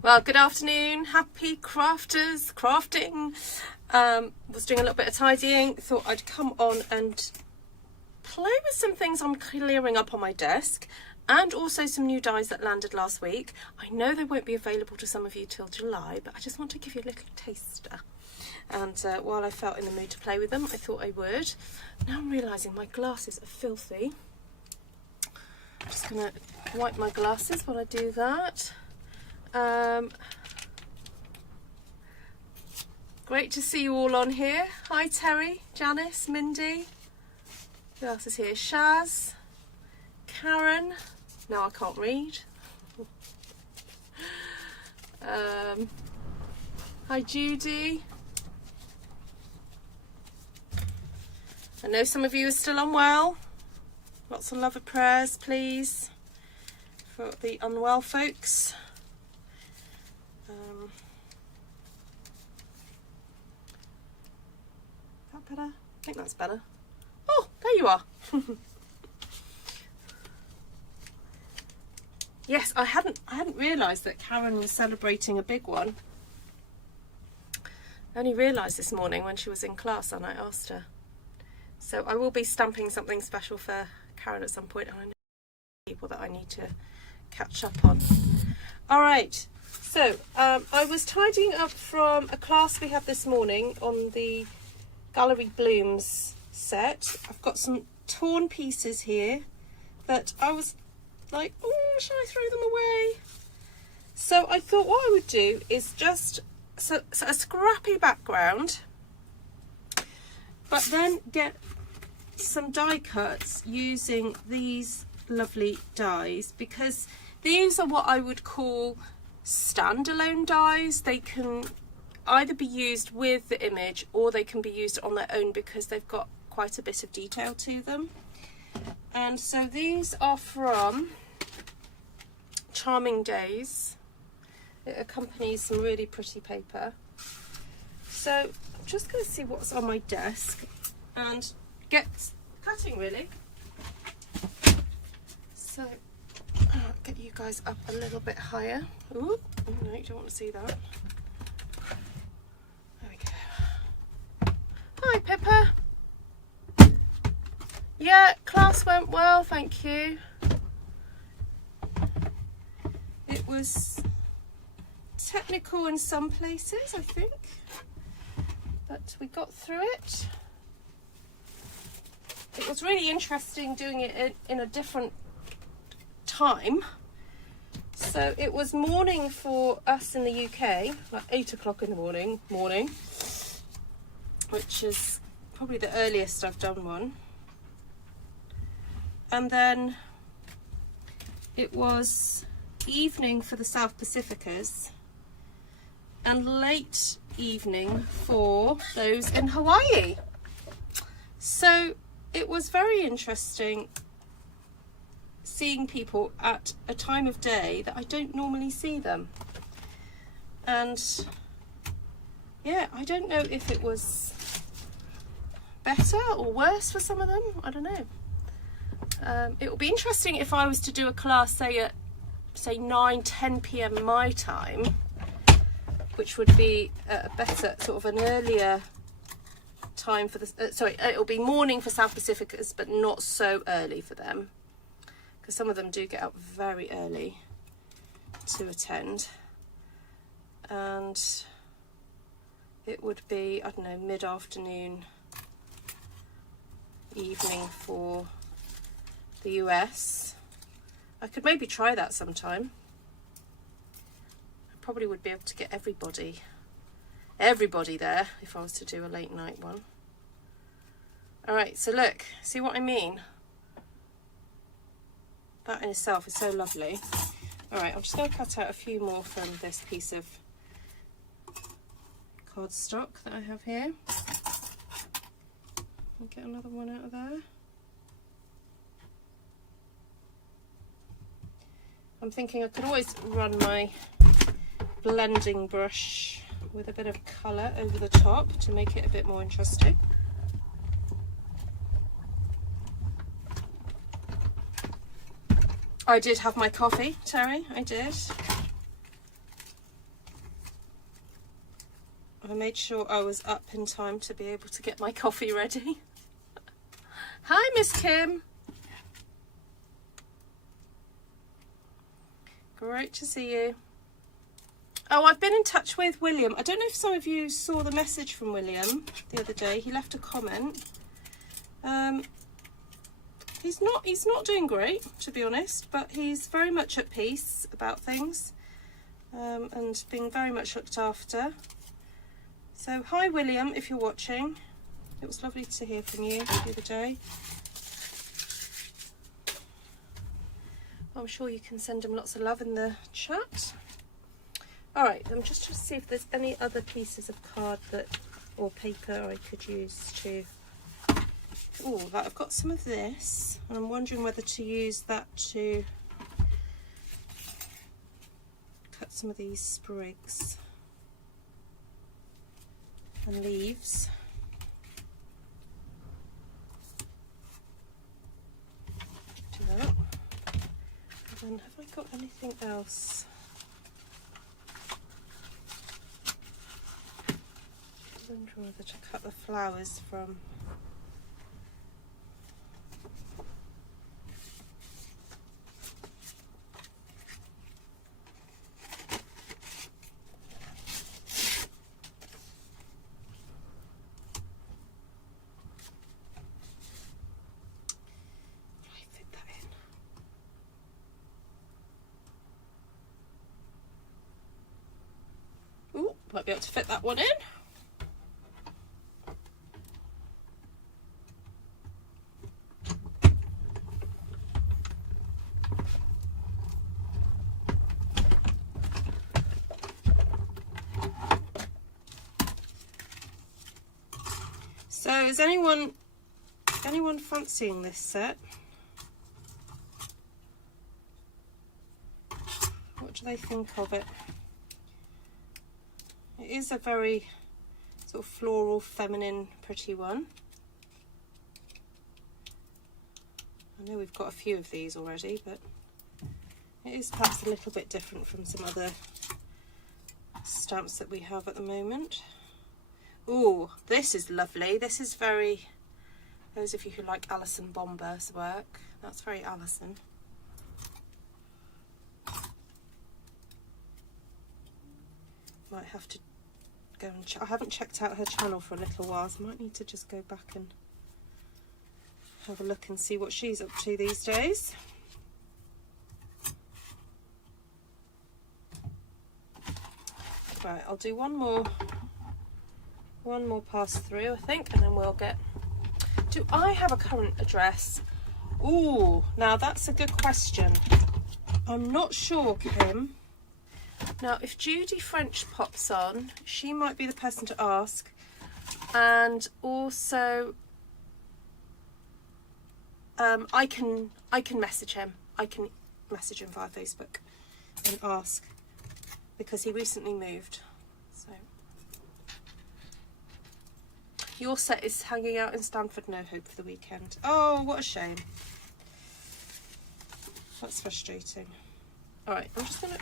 Well, good afternoon, happy crafters, crafting. Was doing a little bit of tidying, thought I'd come on and play with some things I'm clearing up on my desk, and also some new dies that landed last week. I know they won't be available to some of you till July, but I just want to give you a little taster. And while I felt in the mood to play with them, I thought I would. Now I'm realising my glasses are filthy. I'm just going to wipe my glasses while I do that. Great to see you all on here. Hi Terry, Janice, Mindy. Who else is here? Shaz, Karen. No, I can't read. Hi Judy. I know some of you are still unwell. Lots of love and prayers, please, for the unwell folks. Is that better? I think that's better. Oh, there you are. Yes, I hadn't realised that Karen was celebrating a big one. I only realised this morning when she was in class and I asked her. So I will be stamping something special for Karen at some point. I know people that I need to catch up on. All right. So I was tidying up from a class we had this morning on the Gallery Blooms set. I've got some torn pieces here that I was like, oh, should I throw them away? So I thought what I would do is just so a scrappy background, but then get some die cuts using these lovely dies, because these are what I would call standalone dies. They can either be used with the image or they can be used on their own because they've got quite a bit of detail to them. And so these are from Charming Days. It accompanies some really pretty paper. So I'm just going to see what's on my desk and get cutting really. So I'll get you guys up a little bit higher. Ooh, no, you don't want to see that. There we go. Hi Pippa. Yeah, class went well, thank you. It was technical in some places, I think, but we got through it. It was really interesting doing it in a different time. So it was morning for us in the UK, like 8 o'clock in the morning, which is probably the earliest I've done one. And then it was evening for the South Pacificers and late evening for those in Hawaii. So it was very interesting seeing people at a time of day that I don't normally see them. And yeah, I don't know if it was better or worse for some of them. I don't know. It will be interesting if I was to do a class, say at 9-10 p.m. my time, which would be a better sort of an earlier time for the it'll be morning for South Pacificers, but not so early for them, because some of them do get up very early to attend. And it would be, I don't know, mid-afternoon, evening for the US. I could maybe try that sometime. I probably would be able to get everybody there if I was to do a late night one. All right, so look, see what I mean? That in itself is so lovely. All right, I'm just going to cut out a few more from this piece of cardstock that I have here. I'll get another one out of there. I'm thinking I could always run my blending brush with a bit of colour over the top to make it a bit more interesting. I did have my coffee, Terry, I did. I made sure I was up in time to be able to get my coffee ready. Hi, Miss Kim. Great to see you. Oh, I've been in touch with William. I don't know if some of you saw the message from William the other day. He left a comment. He's not doing great, to be honest, but he's very much at peace about things, and being very much looked after. So hi William, if you're watching. It was lovely to hear from you the other day. I'm sure you can send him lots of love in the chat. Alright, I'm just trying to see if there's any other pieces of card or paper I could use to... Oh, I've got some of this, and I'm wondering whether to use that to cut some of these sprigs and leaves. Do that. And then have I got anything else? I wonder whether to cut the flowers from. Might be able to fit that one in. So is anyone fancying this set? What do they think of it? It is a very sort of floral, feminine, pretty one. I know we've got a few of these already, but it is perhaps a little bit different from some other stamps that we have at the moment. Oh, this is lovely. This is very, those of you who like Alison Bomber's work, that's very Alison. Might have to go and I haven't checked out her channel for a little while, so I might need to just go back and have a look and see what she's up to these days. Right, I'll do one more pass through, I think, and then we'll get... Do I have a current address? Ooh, now that's a good question. I'm not sure, Kim. Now, if Judy French pops on, she might be the person to ask. And also, I can message him. I can message him via Facebook and ask, because he recently moved. So, your set is hanging out in Stanford, no hope for the weekend. Oh, what a shame. That's frustrating. All right, I'm just gonna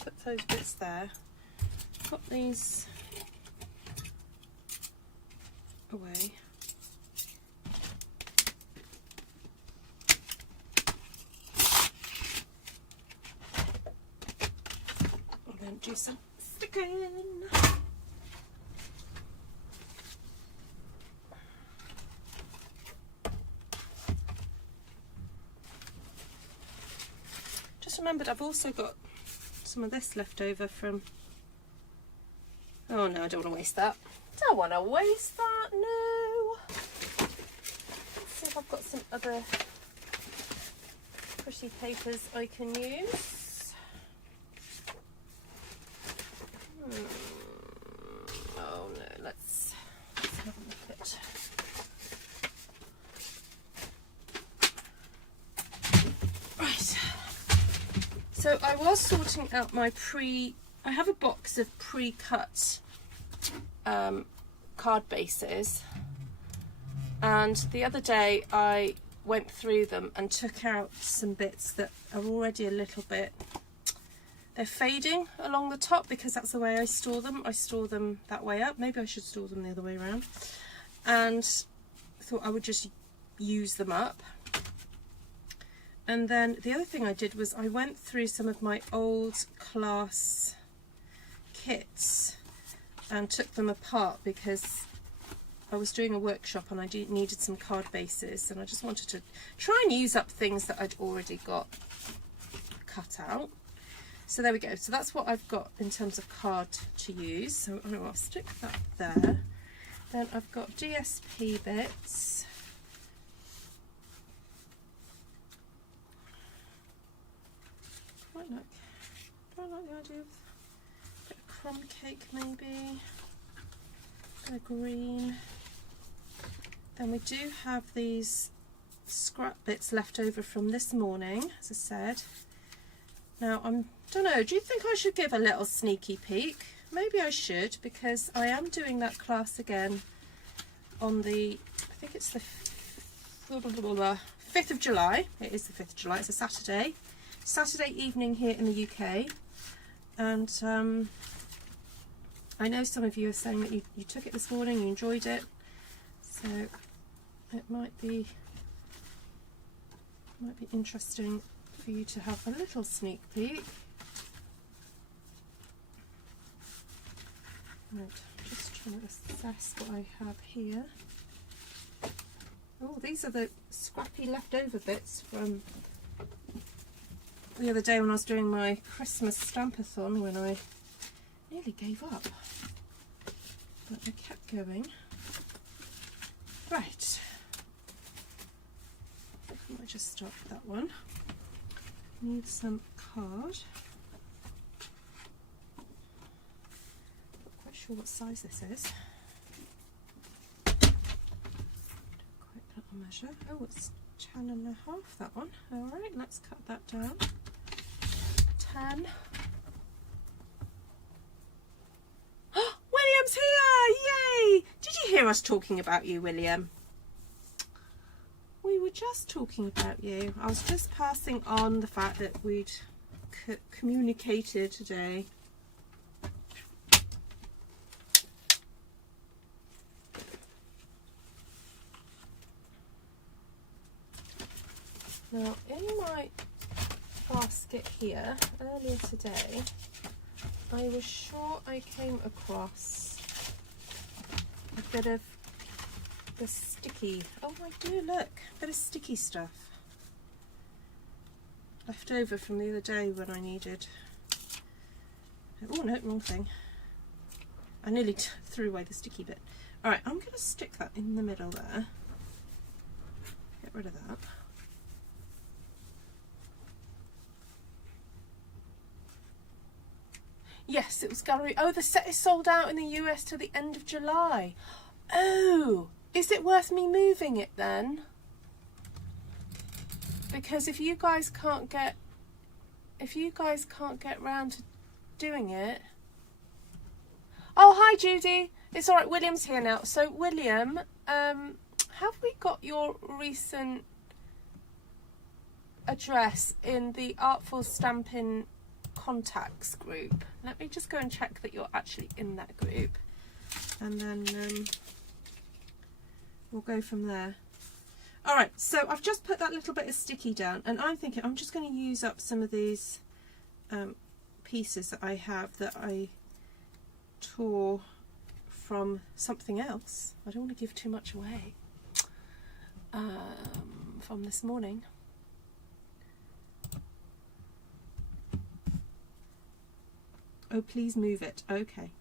put those bits there. Put these away. And then do some sticking. Just remembered I've also got some of this left over from... Oh no, I don't want to waste that. Don't want to waste that, no. Let's see if I've got some other pretty papers I can use. Oh no, let's have a look at... Right. So I was sorting out my I have a box of pre-cut card bases, and the other day I went through them and took out some bits that are already a little bit they're fading along the top because that's the way I store them. I store them that way up. Maybe I should store them the other way around. And I thought I would just use them up. And then the other thing I did was I went through some of my old class kits and took them apart because I was doing a workshop and I needed some card bases, and I just wanted to try and use up things that I'd already got cut out. So there we go. So that's what I've got in terms of card to use. So I'll stick that there. Then I've got DSP bits. Do I like the idea of a bit of crumb cake maybe? A green. Then we do have these scrap bits left over from this morning, as I said. Now I don't know, do you think I should give a little sneaky peek? Maybe I should, because I am doing that class again on the, I think it's the 5th of July. It is the 5th of July, it's a Saturday evening here in the UK. And I know some of you are saying that you took it this morning, you enjoyed it, so it might be interesting for you to have a little sneak peek. Right, just trying to assess what I have here. Oh, these are the scrappy leftover bits from the other day when I was doing my Christmas stampathon, when I nearly gave up, but I kept going. Right, I might just start with that one. Need some card. Not quite sure what size this is. Don't quite little measure. Oh, it's 10.5, that one. Alright, let's cut that down. 10. William's here! Yay! Did you hear us talking about you, William? We were just talking about you. I was just passing on the fact that we'd communicated today. Now, in my basket here, earlier today, I was sure I came across a bit of the sticky, oh my dear, look, a bit of sticky stuff left over from the other day when I needed, oh no, wrong thing. I nearly threw away the sticky bit. Alright, I'm going to stick that in the middle there. Get rid of that. Yes, it was gallery. Oh, the set is sold out in the US till the end of July. Oh, is it worth me moving it then? Because if you guys can't get round to doing it. Oh, hi Judy. It's all right. William's here now. So William, have we got your recent address in the Artful Stampin contacts group? Let me just go and check that you're actually in that group, and then we'll go from there. All right, so I've just put that little bit of sticky down, and I'm thinking I'm just going to use up some of these pieces that I have that I tore from something else. I don't want to give too much away from this morning. Oh, please move it. Okay.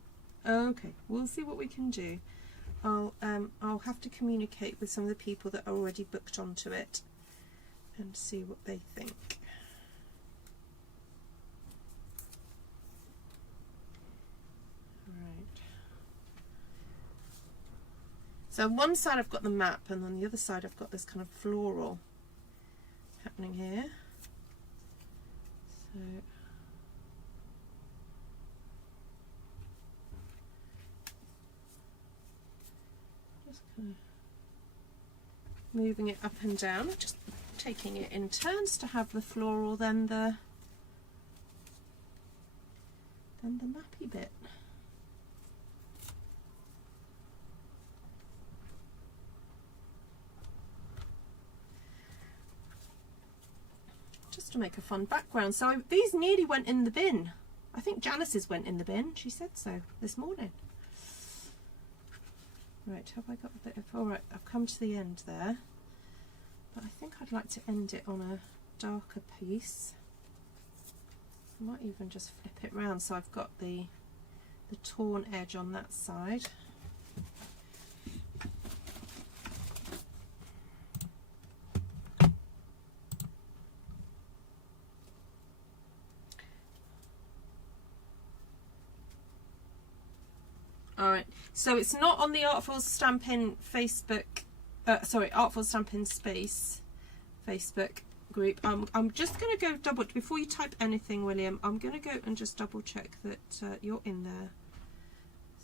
Okay, we'll see what we can do. I'll have to communicate with some of the people that are already booked onto it and see what they think. Right. So on one side I've got the map, and on the other side I've got this kind of floral happening here. So moving it up and down, just taking it in turns to have the floral, then the than the nappy bit. Just to make a fun background. So these nearly went in the bin. I think Janice's went in the bin. She said so this morning. Right, have I got a bit of... All right, I've come to the end there. But I think I'd like to end it on a darker piece. I might even just flip it round so I've got the torn edge on that side. Alright, so it's not on the Artful Stampin Facebook, Artful Stampin Space Facebook group. I'm just going to go double, before you type anything, William, I'm going to go and just double check that you're in there.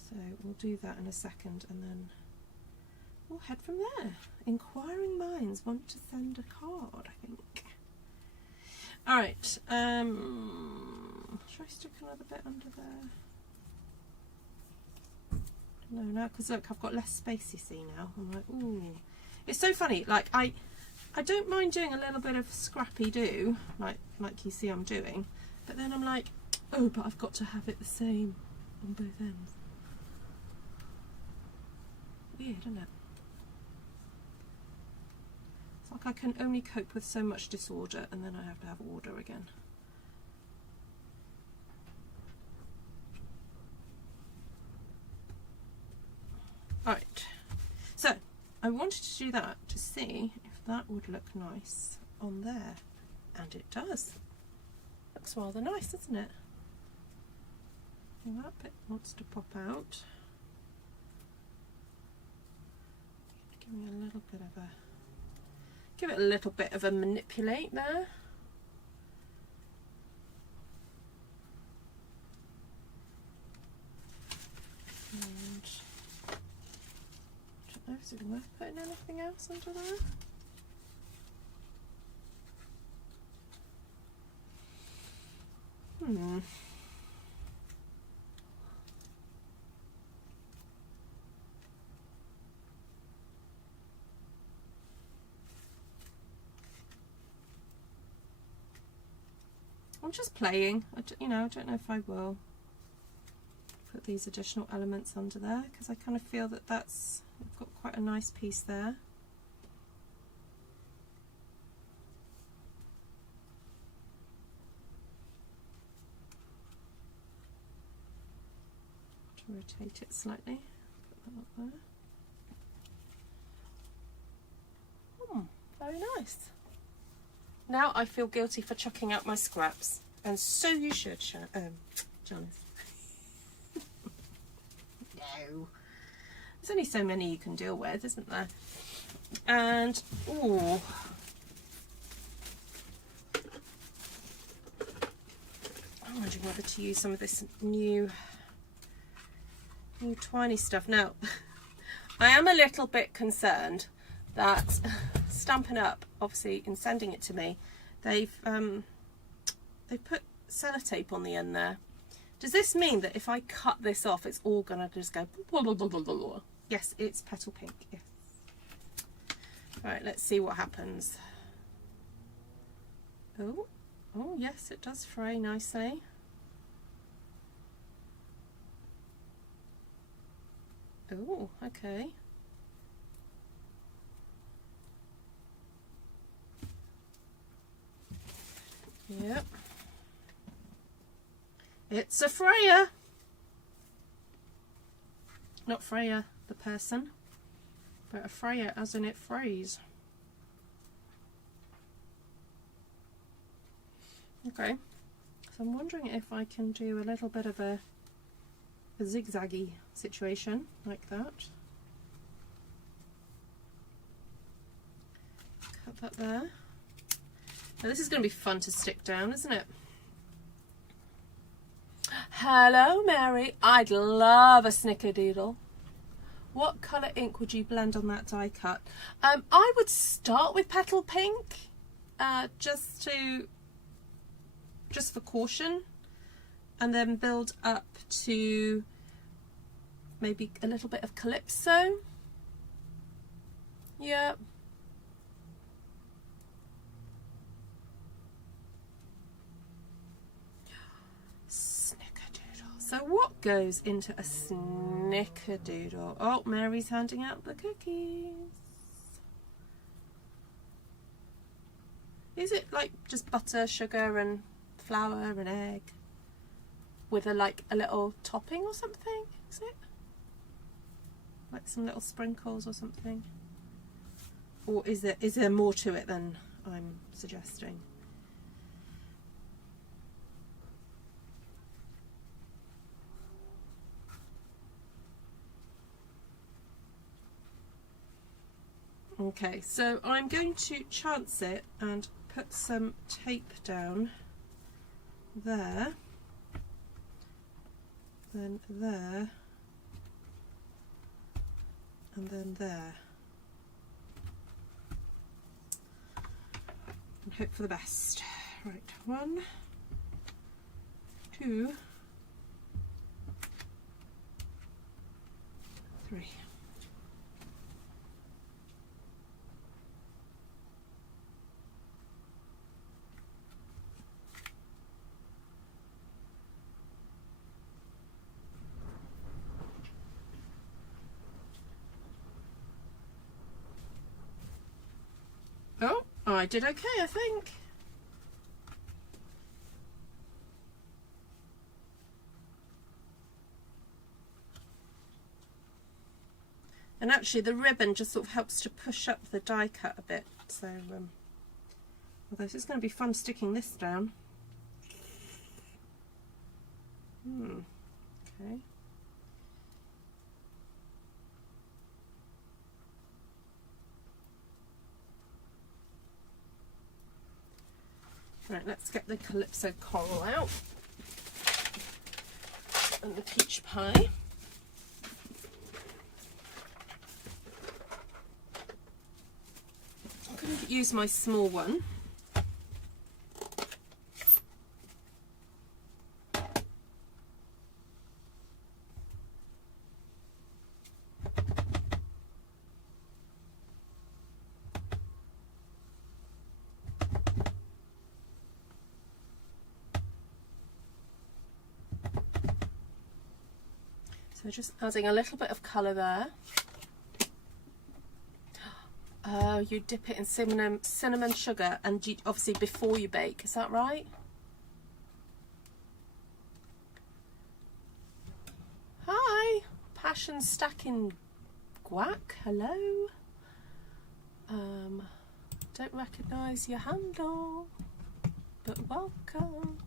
So we'll do that in a second and then we'll head from there. Inquiring minds want to send a card, I think. Alright, should I stick another bit under there? No, because look, I've got less space, you see, now. I'm like, ooh. It's so funny, like, I don't mind doing a little bit of scrappy do, like you see I'm doing, but then I'm like, oh, but I've got to have it the same on both ends. Weird, isn't it? It's like I can only cope with so much disorder, and then I have to have order again. Alright, so I wanted to do that to see if that would look nice on there, and it does. Looks rather nice, doesn't it? That bit wants to pop out. Give me a little bit of a, give it a little bit of a manipulate there. And is it worth putting anything else under there? I'm just playing. I don't know if I will put these additional elements under there because I kind of feel that that's, I've got quite a nice piece there. To rotate it slightly. Put that up there. Very nice. Now I feel guilty for chucking out my scraps, and so you should, Janice. No. There's only so many you can deal with, isn't there? And, ooh. I'm wondering whether to use some of this new twiny stuff. Now, I am a little bit concerned that Stampin' Up, obviously, in sending it to me, they've put sellotape on the end there. Does this mean that if I cut this off, it's all gonna just go blah, blah, blah, blah, blah? Yes, it's petal pink. Yes. Right, let's see what happens. Oh, yes, it does fray nicely. Oh, okay. Yep. It's a Freya. Not Freya, the person, but a Freya as in it frays. Okay, so I'm wondering if I can do a little bit of a zigzaggy situation like that. Cut that there. Now this is going to be fun to stick down, isn't it? Hello, Mary. I'd love a snickerdoodle. What colour ink would you blend on that die cut? I would start with petal pink, just for caution. and then build up to maybe a little bit of calypso. Yeah. Snickerdoodle. So what goes into a snickerdoodle? Oh, Mary's handing out the cookies. Is it like just butter, sugar and flour and egg with a like a little topping or something? Is it? Like some little sprinkles or something? Or is there more to it than I'm suggesting? Okay, so I'm going to chance it and put some tape down there, then there, and then there. And hope for the best. Right, 1, 2, 3. Oh, I did okay, I think. And actually the ribbon just sort of helps to push up the die cut a bit. So, although it's going to be fun sticking this down. Okay. Right, let's get the Calypso coral out and the peach pie. I'm going to use my small one. So just adding a little bit of colour there. Oh, you dip it in cinnamon sugar, and you, obviously before you bake, is that right? Hi, Passion Stacking Guac, hello. Don't recognise your handle, but welcome.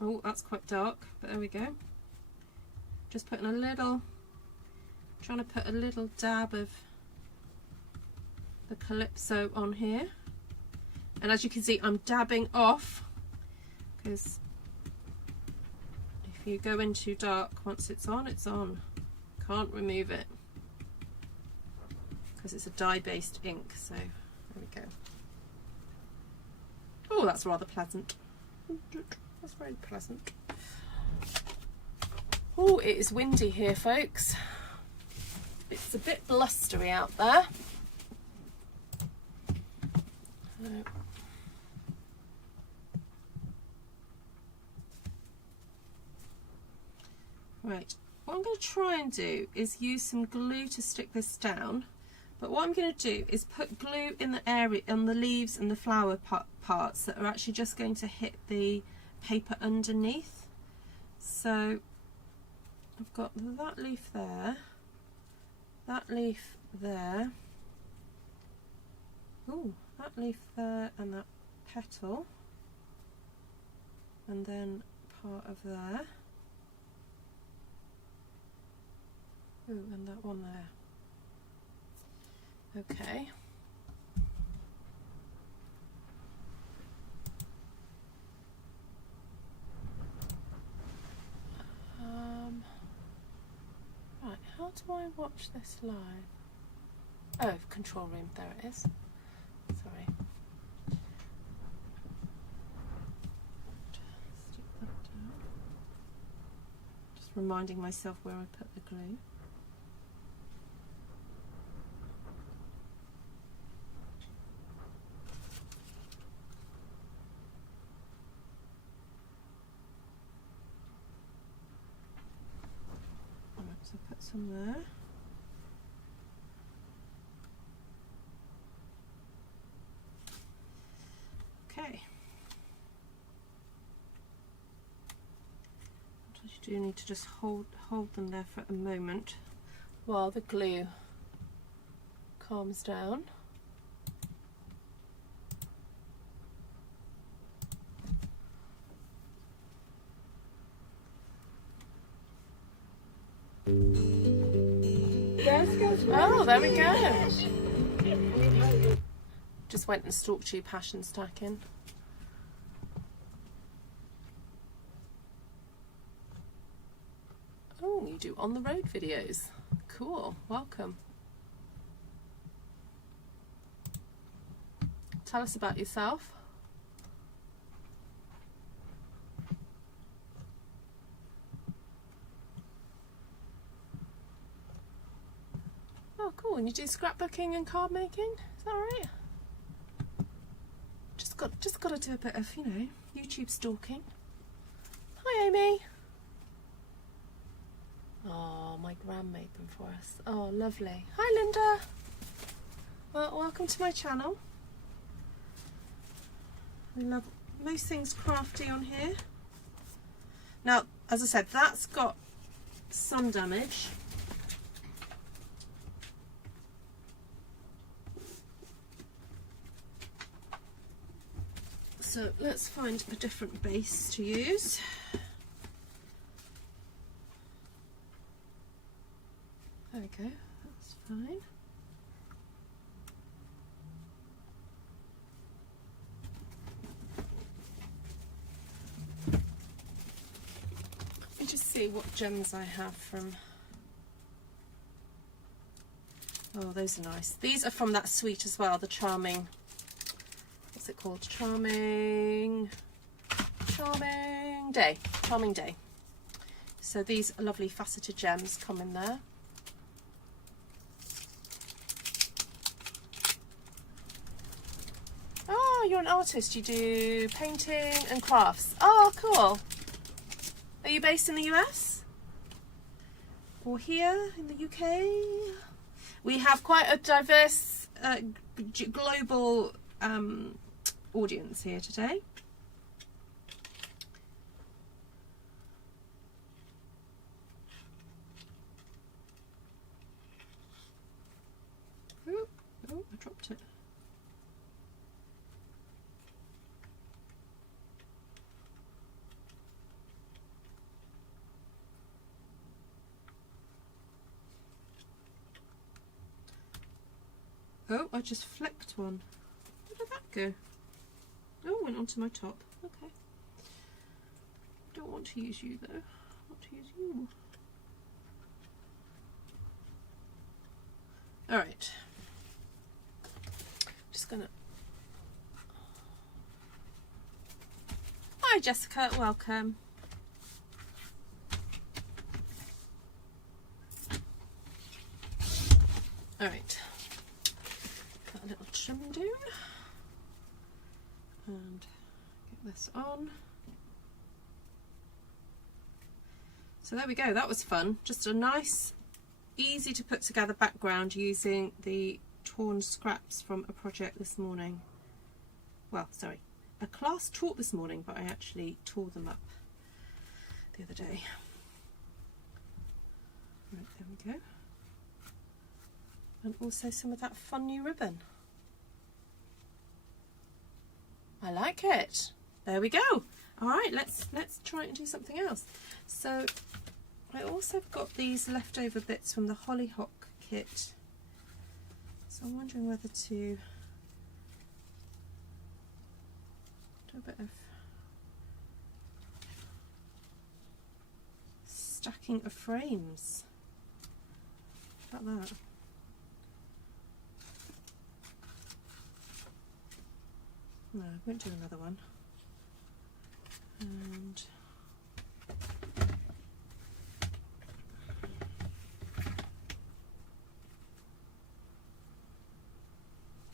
Oh, that's quite dark, but there we go. Just putting a little, trying to put a little dab of the Calypso on here. And as you can see, I'm dabbing off, because if you go in too dark, once it's on, it's on. Can't remove it, because it's a dye-based ink, so there we go. Oh, that's rather pleasant. That's very pleasant. Oh, it is windy here, folks. It's a bit blustery out there. Right, what I'm going to try and do is use some glue to stick this down. But what I'm going to do is put glue in the area, on the leaves and the flower parts that are actually just going to hit the paper underneath. So I've got that leaf there, that leaf there, ooh, that leaf there, and that petal, and then part of there, ooh, and that one there. Okay. Right, how do I watch this live? Oh, control room, there it is. Sorry. Stick that down. Just reminding myself where I put the glue. Right, so put some there. Okay. You do need to just hold them there for a moment while the glue calms down. Oh, there we go. Just went and stalked you, passion stacking. Oh, you do on the road videos. Cool, welcome. Tell us about yourself. Oh, cool. And you do scrapbooking and card making? Is that right? Just got to do a bit of, you know, YouTube stalking. Hi, Amy. Oh, my gran made them for us. Oh, lovely. Hi, Linda. Well, welcome to my channel. I love most things crafty on here. Now, as I said, that's got some damage. So let's find a different base to use. There we go, that's fine. Let me just see what gems I have from. Oh, those are nice. These are from that suite as well, the Charming. What's it called? Charming Day. So these are lovely faceted gems come in there. Oh, you're an artist. You do painting and crafts. Oh, cool. Are you based in the US? Or here in the UK? We have quite a diverse global audience here today. Oh, I dropped it. Oh, I just flicked one. Where did that go? Oh, went onto my top. Okay. Don't want to use you though. I want to use you. Alright. Just gonna. Hi Jessica, welcome. Alright. Got a little trim down. And get this on. So there we go, that was fun. Just a nice, easy to put together background using the torn scraps from a project this morning. Well, sorry, a class taught this morning, but I actually tore them up the other day. Right, there we go. And also some of that fun new ribbon. I like it. There we go. All right, let's try and do something else. So I also got these leftover bits from the Hollyhock kit. So I'm wondering whether to do a bit of stacking of frames. How about that? No, I won't do another one. And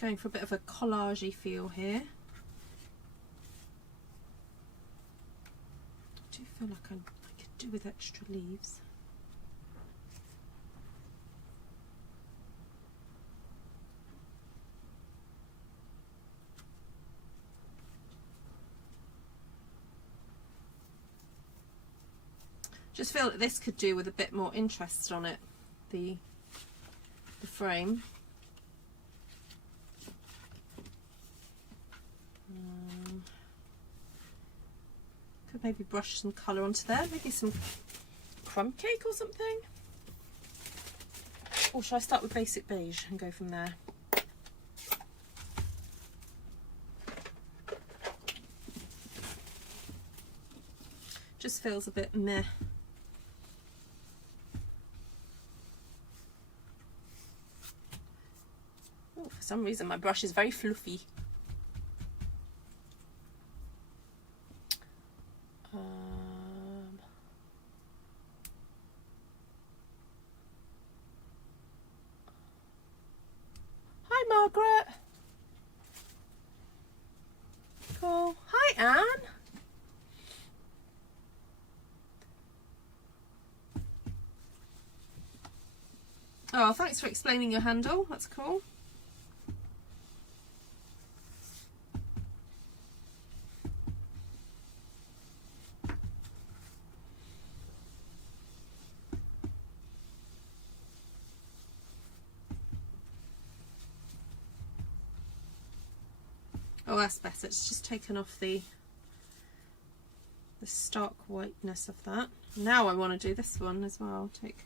going for a bit of a collage-y feel here. I do feel like I could do with extra leaves. Just feel that this could do with a bit more interest on it, the frame. Could maybe brush some colour onto there, maybe some crumb cake or something. Or should I start with basic beige and go from there? Just feels a bit meh. Oh, for some reason my brush is very fluffy. Hi Margaret. Cool. Hi Anne. Oh, thanks for explaining your handle. That's cool. Oh, that's better. It's just taken off the stark whiteness of that. Now I want to do this one as well. Make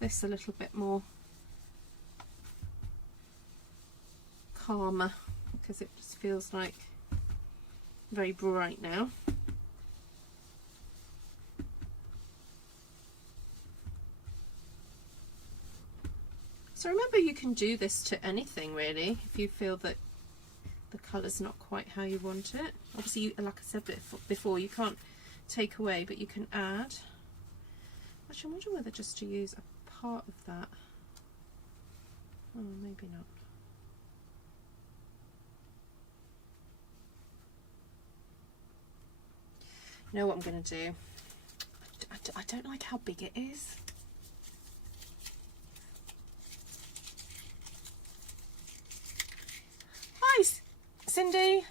this a little bit more calmer because it just feels like very bright now. So remember, you can do this to anything really if you feel that the colour's not quite how you want it. Obviously, like I said before, you can't take away, but you can add. Actually, I'm wondering whether just to use a part of that. Oh, maybe not. You know what I'm going to do? I don't like how big it is. Hi, Cindy.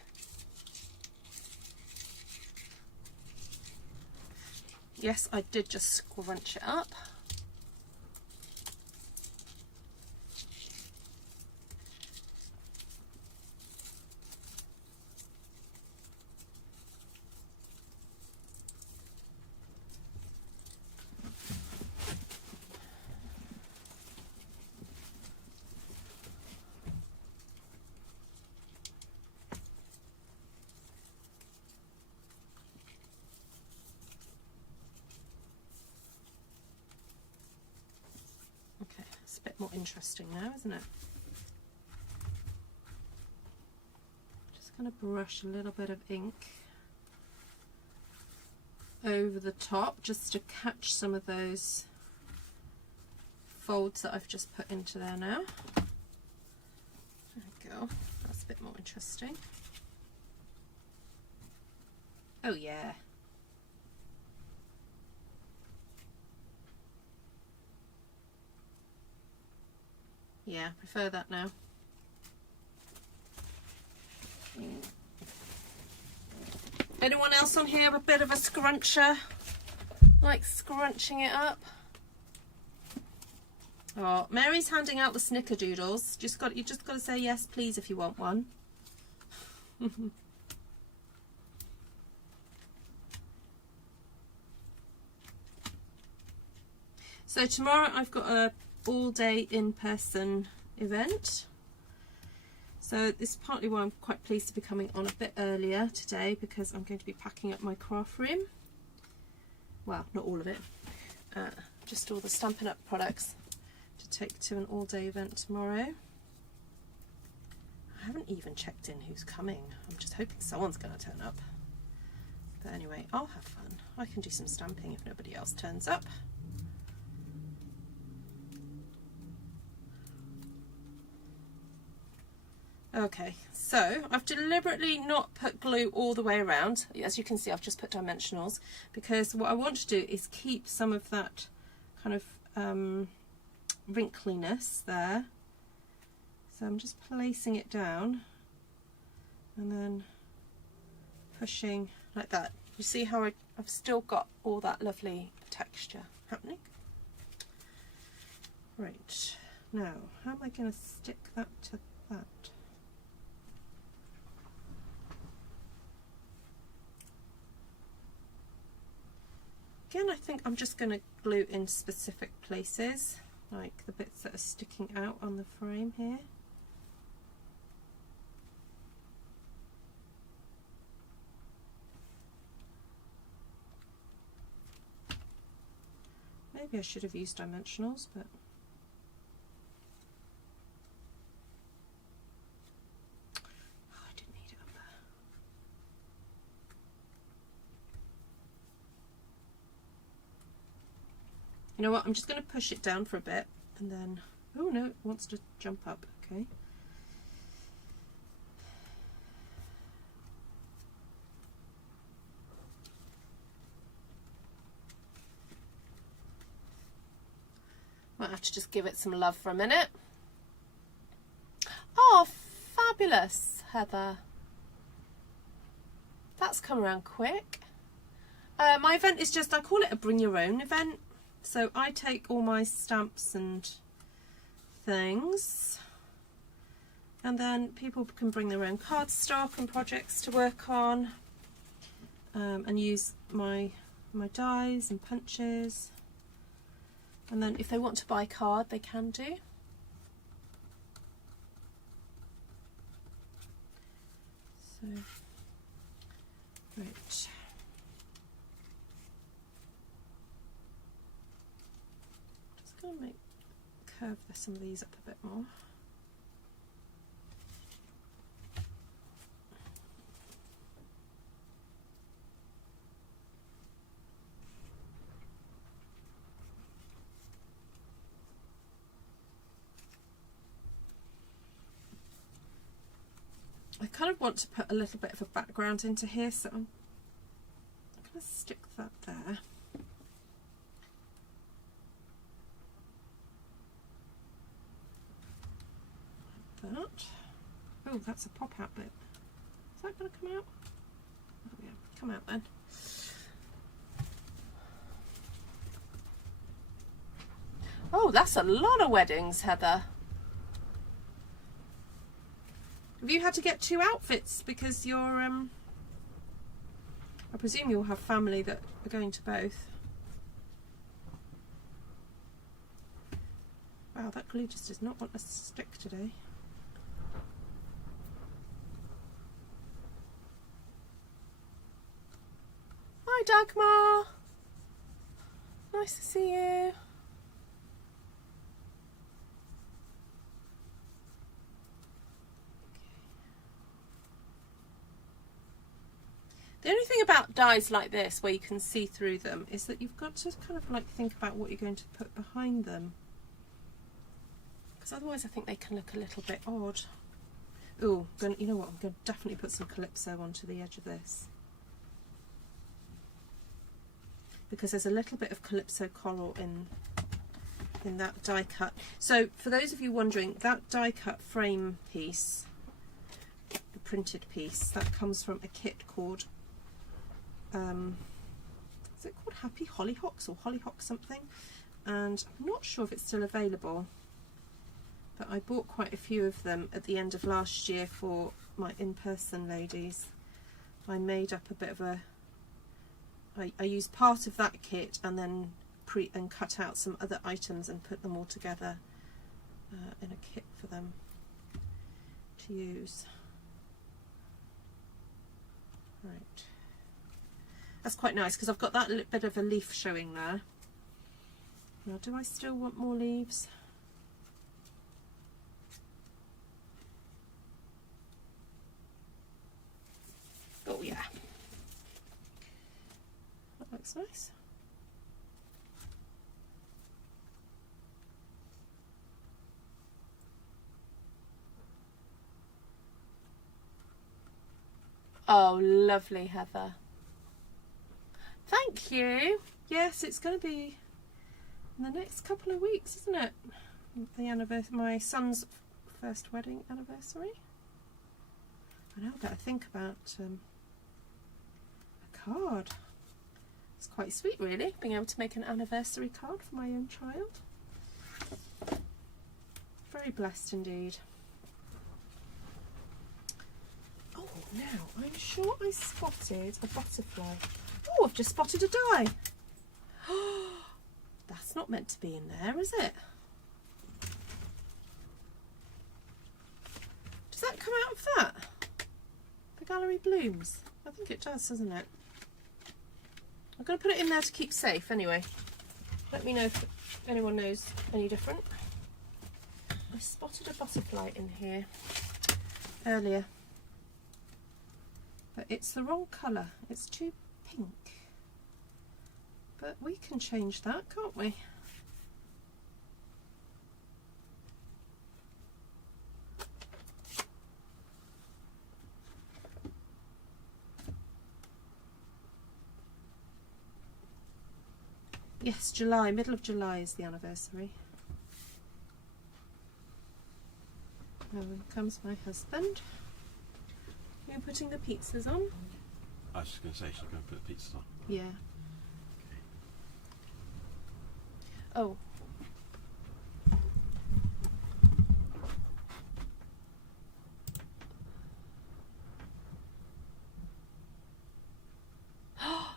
Yes, I did just scrunch it up. Okay, it's a bit more interesting now, isn't it? Just going to brush a little bit of ink over the top just to catch some of those folds that I've just put into there now. There we go. That's a bit more interesting. Oh yeah. Yeah, I prefer that now. Anyone else on here a bit of a scruncher? Like scrunching it up? Oh, Mary's handing out the snickerdoodles. You just got to say yes, please, if you want one. So tomorrow I've got a all-day in-person event. So this is partly why I'm quite pleased to be coming on a bit earlier today, because I'm going to be packing up my craft room. Well, not all of it, just all the Stampin' Up products to take to an all-day event tomorrow. I haven't haven't even checked in who's coming. I'm just hoping someone's going to turn up. But anyway, I'll have fun. I can do some stamping if nobody else turns up. Okay, so I've deliberately not put glue all the way around. As you can see, I've just put dimensionals because what I want to do is keep some of that kind of wrinkliness there. So I'm just placing it down and then pushing like that. You see how I've still got all that lovely texture happening? Right, now how am I going to stick that to that? Again, I think I'm just going to glue in specific places, like the bits that are sticking out on the frame here. Maybe I should have used dimensionals, but oh, I didn't need it up there. You know what, I'm just going to push it down for a bit and then, oh no, it wants to jump up, okay. Might have to just give it some love for a minute. Oh, fabulous, Heather. That's come around quick. My event is just, I call it a bring your own event. So I take all my stamps and things, and then people can bring their own cardstock and projects to work on, and use my dies and punches. And then if they want to buy a card, they can do. So, right. Just going to curve some of these up a bit more. I kind of want to put a little bit of a background into here, so I'm going to stick that there. Like that. Oh, that's a pop out bit. Is that going to come out? Oh yeah, come out then. Oh, that's a lot of weddings, Heather. Have you had to get 2 outfits because you're, I presume you'll have family that are going to both. Wow, that glue just does not want to stick today. Hi Dagmar! Nice to see you. The only thing about dies like this, where you can see through them, is that you've got to kind of like think about what you're going to put behind them. Because otherwise I think they can look a little bit odd. Oh, you know what, I'm going to definitely put some Calypso onto the edge of this. Because there's a little bit of Calypso coral in that die cut. So for those of you wondering, that die cut frame piece, the printed piece, that comes from a kit called is it called Happy Hollyhocks or Hollyhock something, and I'm not sure if it's still available, but I bought quite a few of them at the end of last year for my in-person ladies. I made up a bit of a, I used part of that kit and then cut out some other items and put them all together in a kit for them to use. Right. That's quite nice because I've got that little bit of a leaf showing there. Now, do I still want more leaves? looks nice. Oh, lovely, Heather. Thank you. Yes, it's going to be in the next couple of weeks, isn't it? The anniversary, my son's first wedding anniversary. I know, I better think about a card. It's quite sweet, really, being able to make an anniversary card for my own child. Very blessed indeed. Oh, now I'm sure I spotted a butterfly. Oh, I've just spotted a die. That's not meant to be in there, is it? Does that come out of that? The gallery blooms? I think it does, doesn't it? I'm going to put it in there to keep safe anyway. Let me know if anyone knows any different. I spotted a butterfly in here earlier. But it's the wrong colour. It's too pink. But we can change that, can't we? Yes, July, middle of July is the anniversary. Now comes my husband. You're putting the pizzas on? I was just going to say, she's going to put the pizzas on. Yeah. Oh.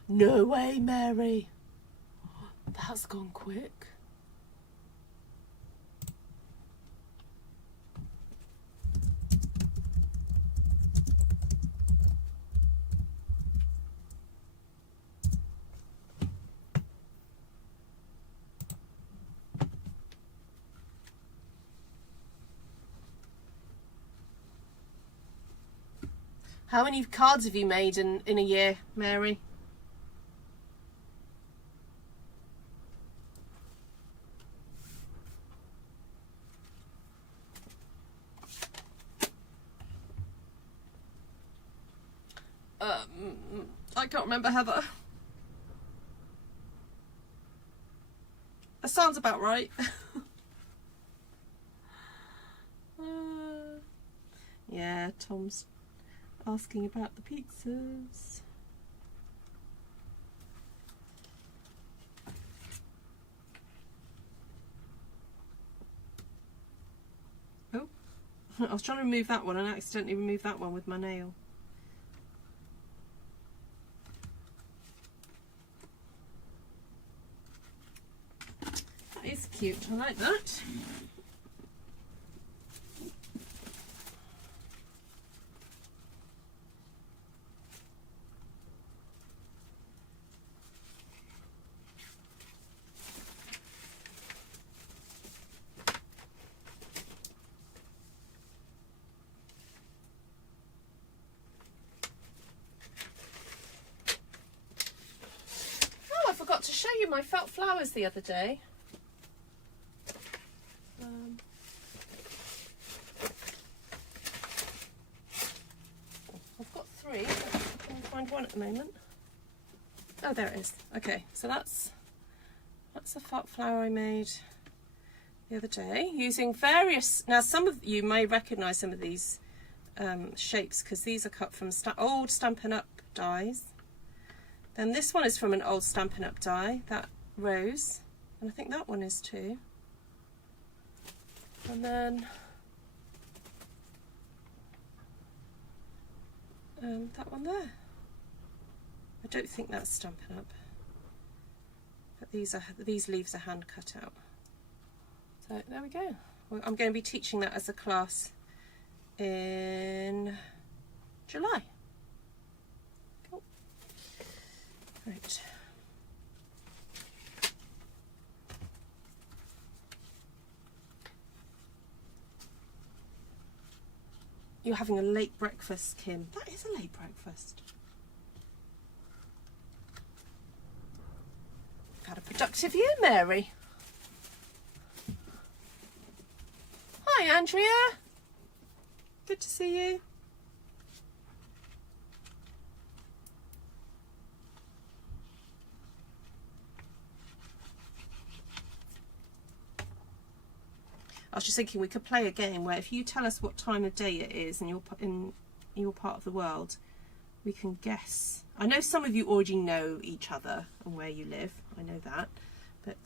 No way, Mary. That's gone quick. How many cards have you made in a year, Mary? I can't remember, Heather. That sounds about right. Yeah, Tom's asking about the pizzas. Oh, I was trying to remove that one and I accidentally removed that one with my nail. That is cute, I like that. To show you my felt flowers the other day. I've got three. I can't find one at the moment. Oh, there it is. Okay, so that's a felt flower I made the other day using various. Now, some of you may recognise some of these shapes because these are cut from old Stampin' Up dies. Then this one is from an old Stampin' Up die, that rose, and I think that one is too. And then that one there. I don't think that's Stampin' Up, but these leaves are hand cut out. So there we go. Well, I'm going to be teaching that as a class in July. Right. You're having a late breakfast, Kim. That is a late breakfast. had a productive year, Mary. Hi, Andrea. Good to see you. I was just thinking we could play a game where if you tell us what time of day it is in your part of the world, we can guess. I know some of you already know each other and where you live. I know that, but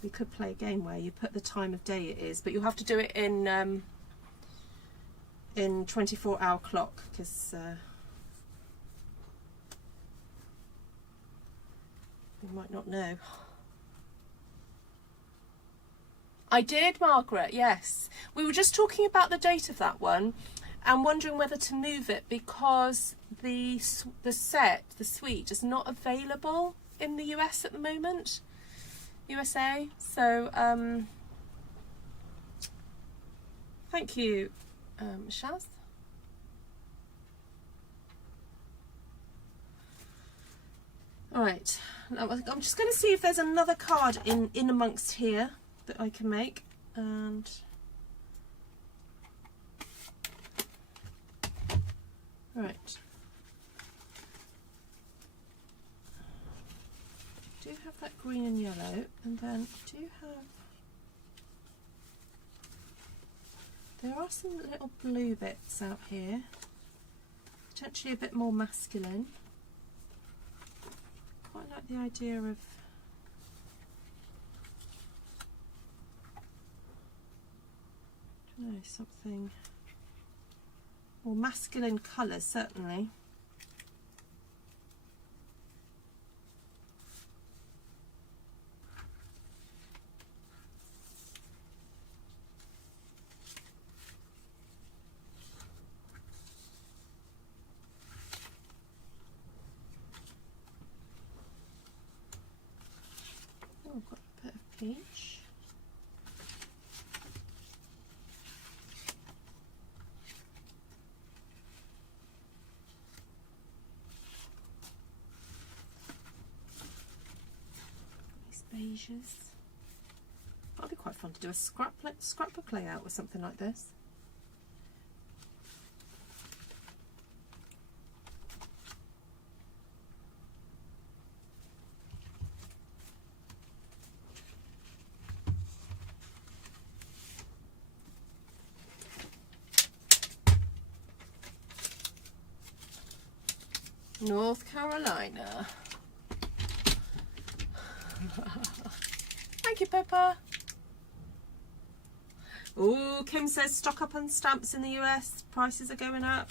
we could play a game where you put the time of day it is, but you'll have to do it in 24-hour clock, because we might not know. I did, Margaret, yes. We were just talking about the date of that one and wondering whether to move it because the suite is not available in the US at the moment, USA. So, thank you, Shaz. All right, I'm just going to see if there's another card in amongst here that I can make, and right, do have that green and yellow, and then do have, there are some little blue bits out here, potentially a bit more masculine. Quite like the idea of something more masculine colours, certainly. Oh, I've got a bit of peach. Beiges. That'd be quite fun to do a scrapbook layout with something like this. North Carolina. Thank you, Pepper. Oh, Kim says stock up on stamps in the US. Prices are going up.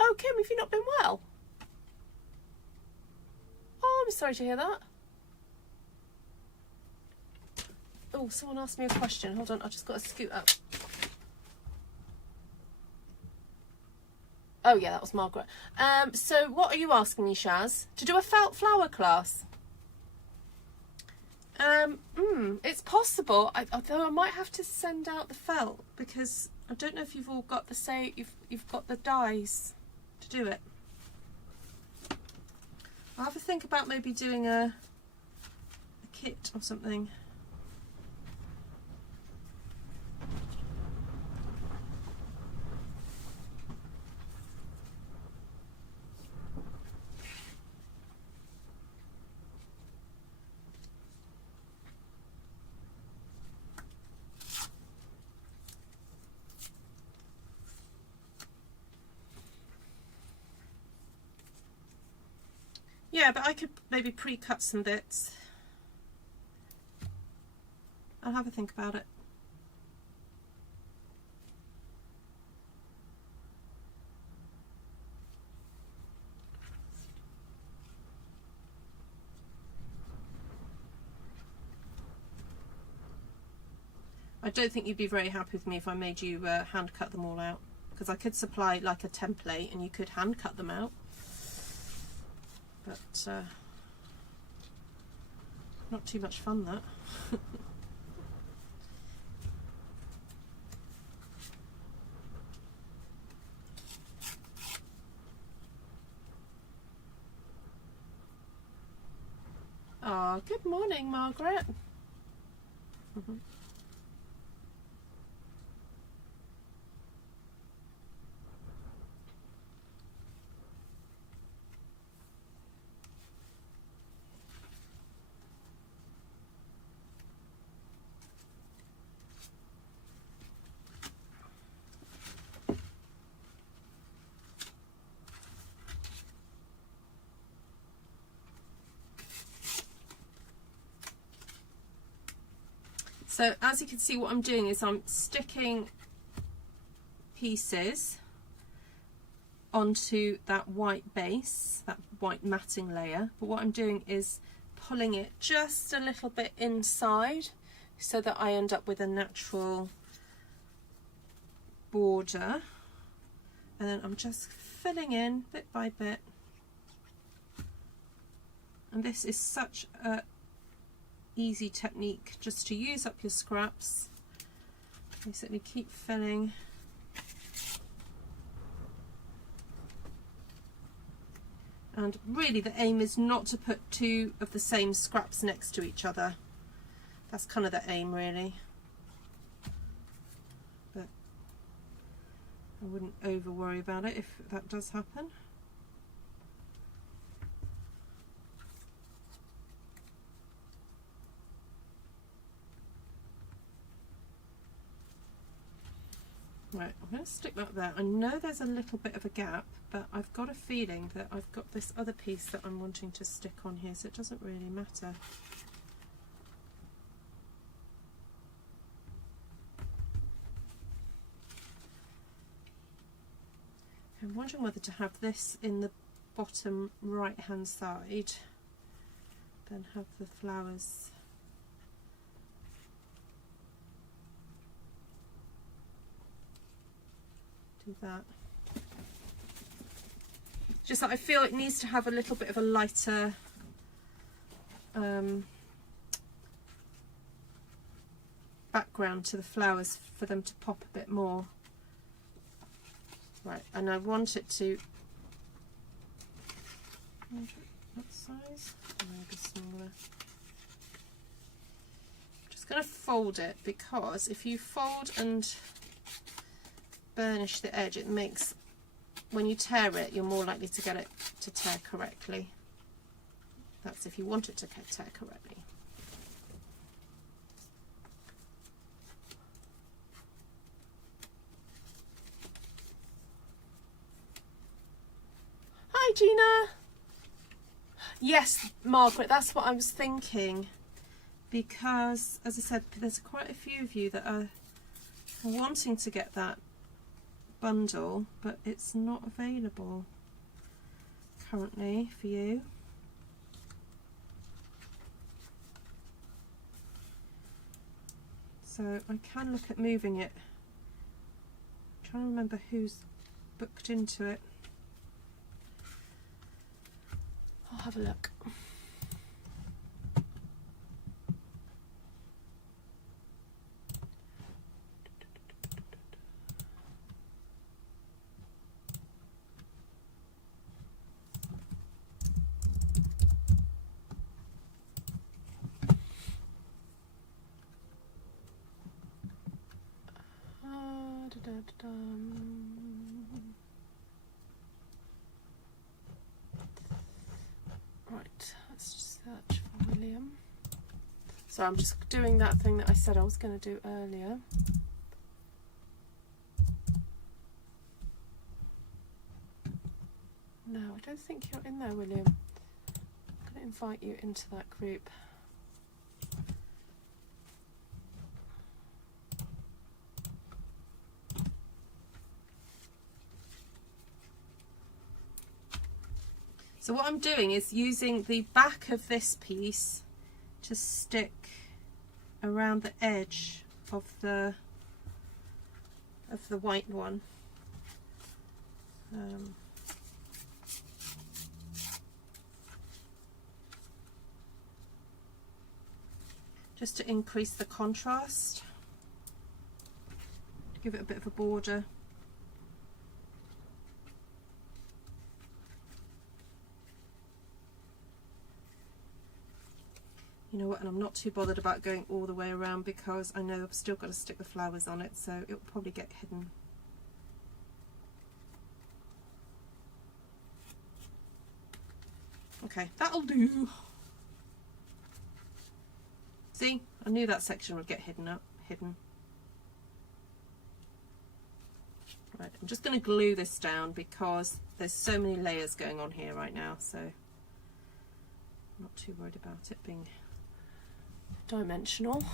Oh, Kim, have you not been well? Oh, I'm sorry to hear that. Oh, someone asked me a question. Hold on, I just got to scoot up. Oh, yeah, that was Margaret. So what are you asking me, Shaz? To do a felt flower class? It's possible, although I might have to send out the felt because I don't know if you've all got the same, you've got the dies to do it. I'll have a think about maybe doing a kit or something. Yeah, but I could maybe pre-cut some bits. I'll have a think about it. I I don't think you'd be very happy with me if I made you hand cut them all out, because I could supply like a template and you could hand cut them out, but not too much fun that. Oh, good morning, Margaret. So as you can see, what I'm doing is I'm sticking pieces onto that white base, that white matting layer, but what I'm doing is pulling it just a little bit inside so that I end up with a natural border, and then I'm just filling in bit by bit. And this is such a easy technique just to use up your scraps. Basically keep filling. And really the aim is not to put two of the same scraps next to each other. That's kind of the aim really. But I wouldn't over worry about it if that does happen. Right, I'm going to stick that there. I know there's a little bit of a gap, but I've got a feeling that I've got this other piece that I'm wanting to stick on here, so it doesn't really matter. I'm wondering whether to have this in the bottom right hand side, then have the flowers that. Just that I feel it needs to have a little bit of a lighter background to the flowers for them to pop a bit more. Right, and I want it to, what size? Maybe smaller. I'm just going to fold it, because if you fold and burnish the edge, it makes, when you tear it, you're more likely to get it to tear correctly. That's if you want it to tear correctly. Hi Gina. Yes, Margaret, that's what I was thinking, because as I said, there's quite a few of you that are wanting to get that bundle, but it's not available currently for you. So I can look at moving it. I'm trying to remember who's booked into it. I'll have a look. Right, let's just search for William. So I'm just doing that thing that I said I was going to do earlier. No, I don't think you're in there, William. I'm going to invite you into that group. So what I'm doing is using the back of this piece to stick around the edge of the white one. Just to increase the contrast, to give it a bit of a border. You know what, and I'm not too bothered about going all the way around because I know I've still got to stick the flowers on it, so it'll probably get hidden. Okay, that'll do. See, I knew that section would get hidden. Right, I'm just going to glue this down because there's so many layers going on here right now, so I'm not too worried about it being dimensional.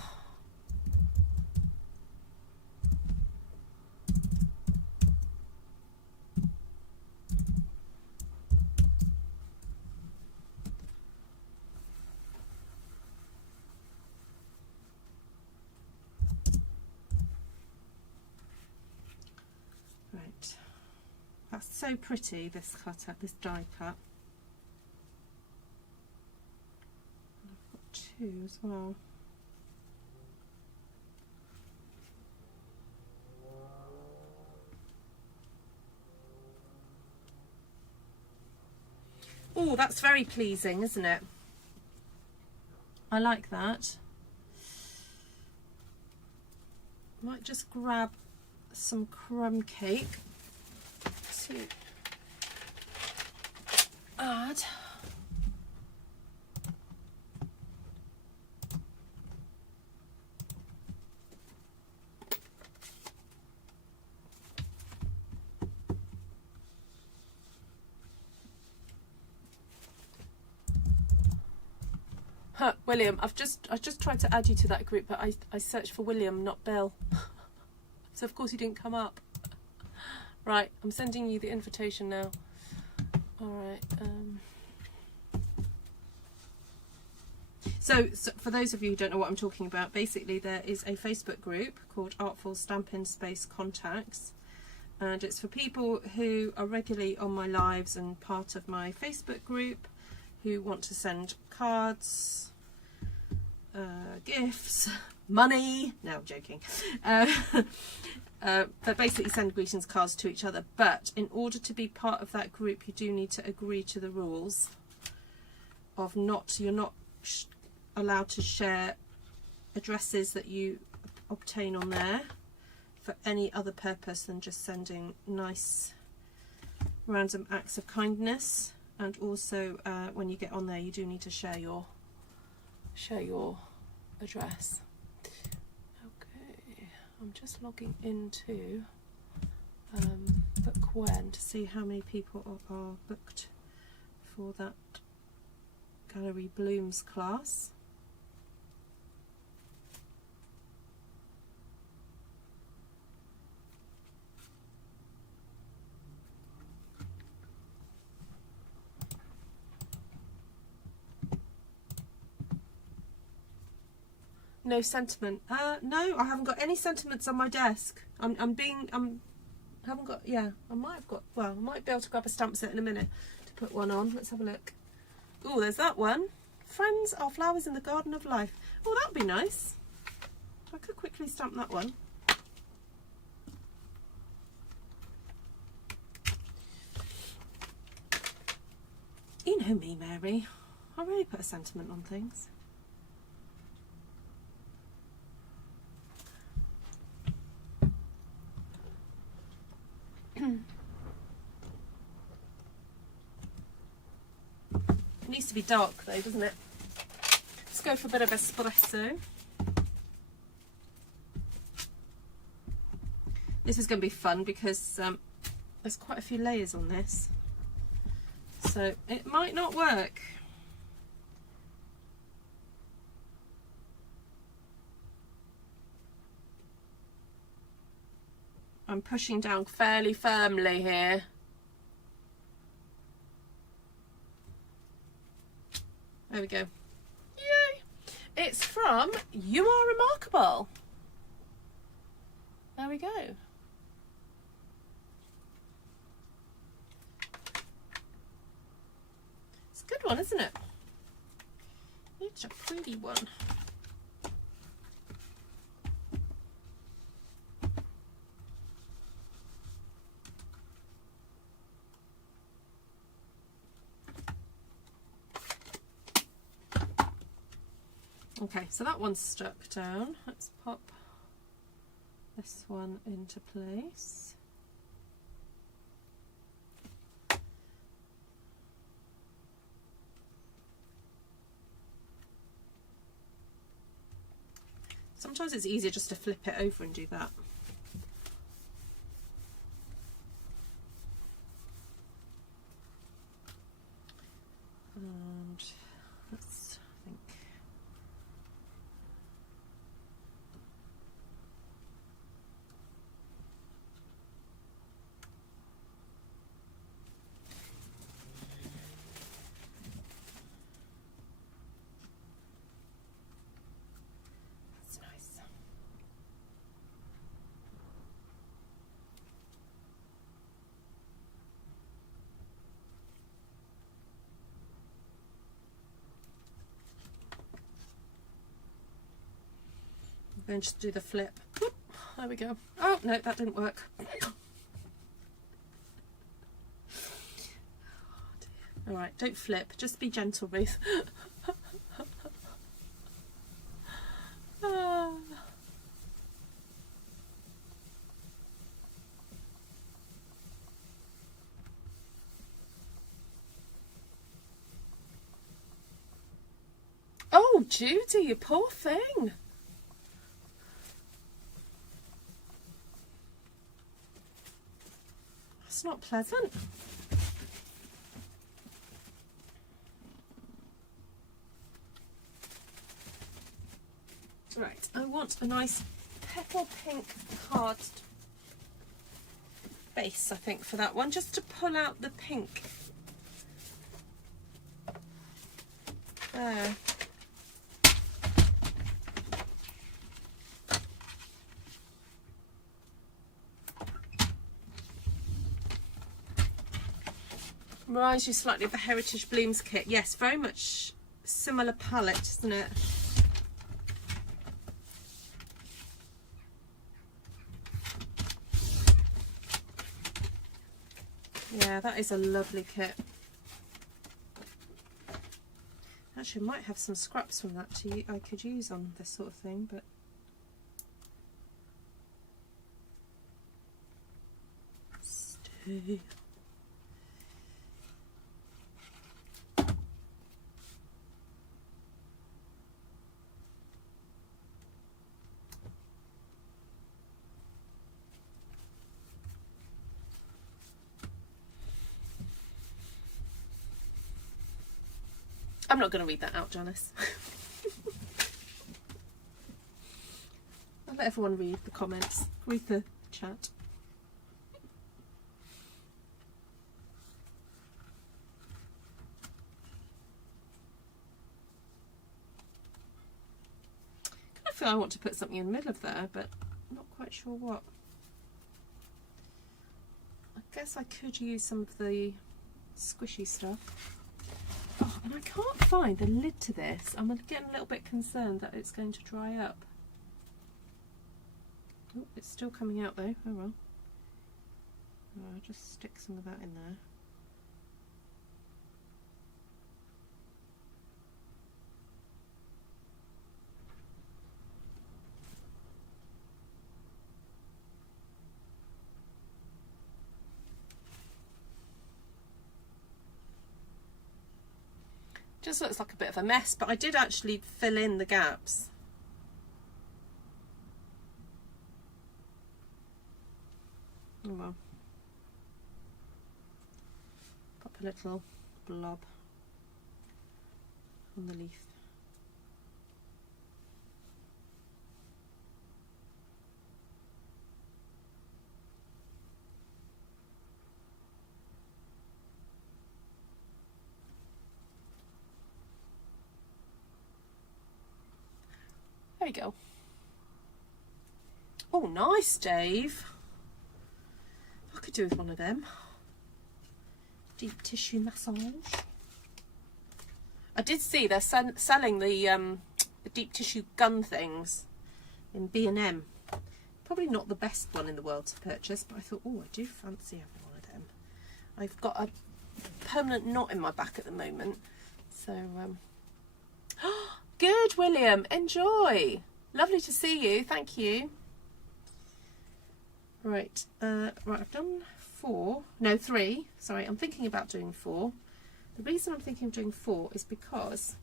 Right, that's so pretty, this cutter, this die cut. I've got two as well. Oh, that's very pleasing, isn't it? I like that. Might just grab some crumb cake to add. William, I just tried to add you to that group, but I searched for William, not Bill. So of course you didn't come up. Right, I'm sending you the invitation now. All right. So for those of you who don't know what I'm talking about, basically there is a Facebook group called Artful Stampin Space Contacts, and it's for people who are regularly on my lives and part of my Facebook group who want to send cards, gifts, money. No, I'm joking. But basically send greetings cards to each other. But in order to be part of that group, you do need to agree to the rules of you're not allowed to share addresses that you obtain on there for any other purpose than just sending nice random acts of kindness. And also when you get on there, you do need to share your address. Okay, I'm just logging into Book When to see how many people are booked for that Gallery Blooms class. No sentiment. No, I haven't got any sentiments on my desk. I might be able to grab a stamp set in a minute to put one on. Let's have a look. Oh, there's that one. Friends are flowers in the garden of life. Oh, that would be nice. I could quickly stamp that one. You know me, Mary. I really put a sentiment on things. It needs to be dark though, doesn't it? Let's go for a bit of espresso. This is going to be fun because there's quite a few layers on this, so it might not work. I'm pushing down fairly firmly here. There we go. Yay! It's from You Are Remarkable. There we go. It's a good one, isn't it? It's a pretty one. Okay, so that one's stuck down. Let's pop this one into place. Sometimes it's easier just to flip it over and do that. And let's think. That's nice. I'm going to just do the flip. Whoop, there we go. Oh no, that didn't work. All right, don't flip. Just be gentle, Ruth. Ah. Oh, Judy, you poor thing. That's not pleasant. Right, I want a nice petal pink card base, I think, for that one, just to pull out the pink. There. Reminds you slightly of the Heritage Blooms kit. Yes, very much similar palette, isn't it? Yeah, that is a lovely kit. Actually, I might have some scraps from that I could use on this sort of thing, but stay. I'm not going to read that out, Janice. I'll let everyone read the comments, read the chat. I feel I want to put something in the middle of there, but I'm not quite sure what. I guess I could use some of the squishy stuff. Oh, and I can't find the lid to this. I'm getting a little bit concerned that it's going to dry up. Oh, it's still coming out though. Oh well. I'll just stick some of that in there. Just looks like a bit of a mess, but I did actually fill in the gaps. Oh well. Pop a little blob on the leaf. There we go. Oh, nice, Dave. I could do with one of them. Deep tissue massage. I did see they're selling the deep tissue gun things in B&M. Probably not the best one in the world to purchase, but I thought, oh, I do fancy having one of them. I've got a permanent knot in my back at the moment, so good, William, enjoy. Lovely to see you, thank you. Right, right, I've done 3. Sorry, I'm thinking about doing 4. The reason I'm thinking of doing 4 is because,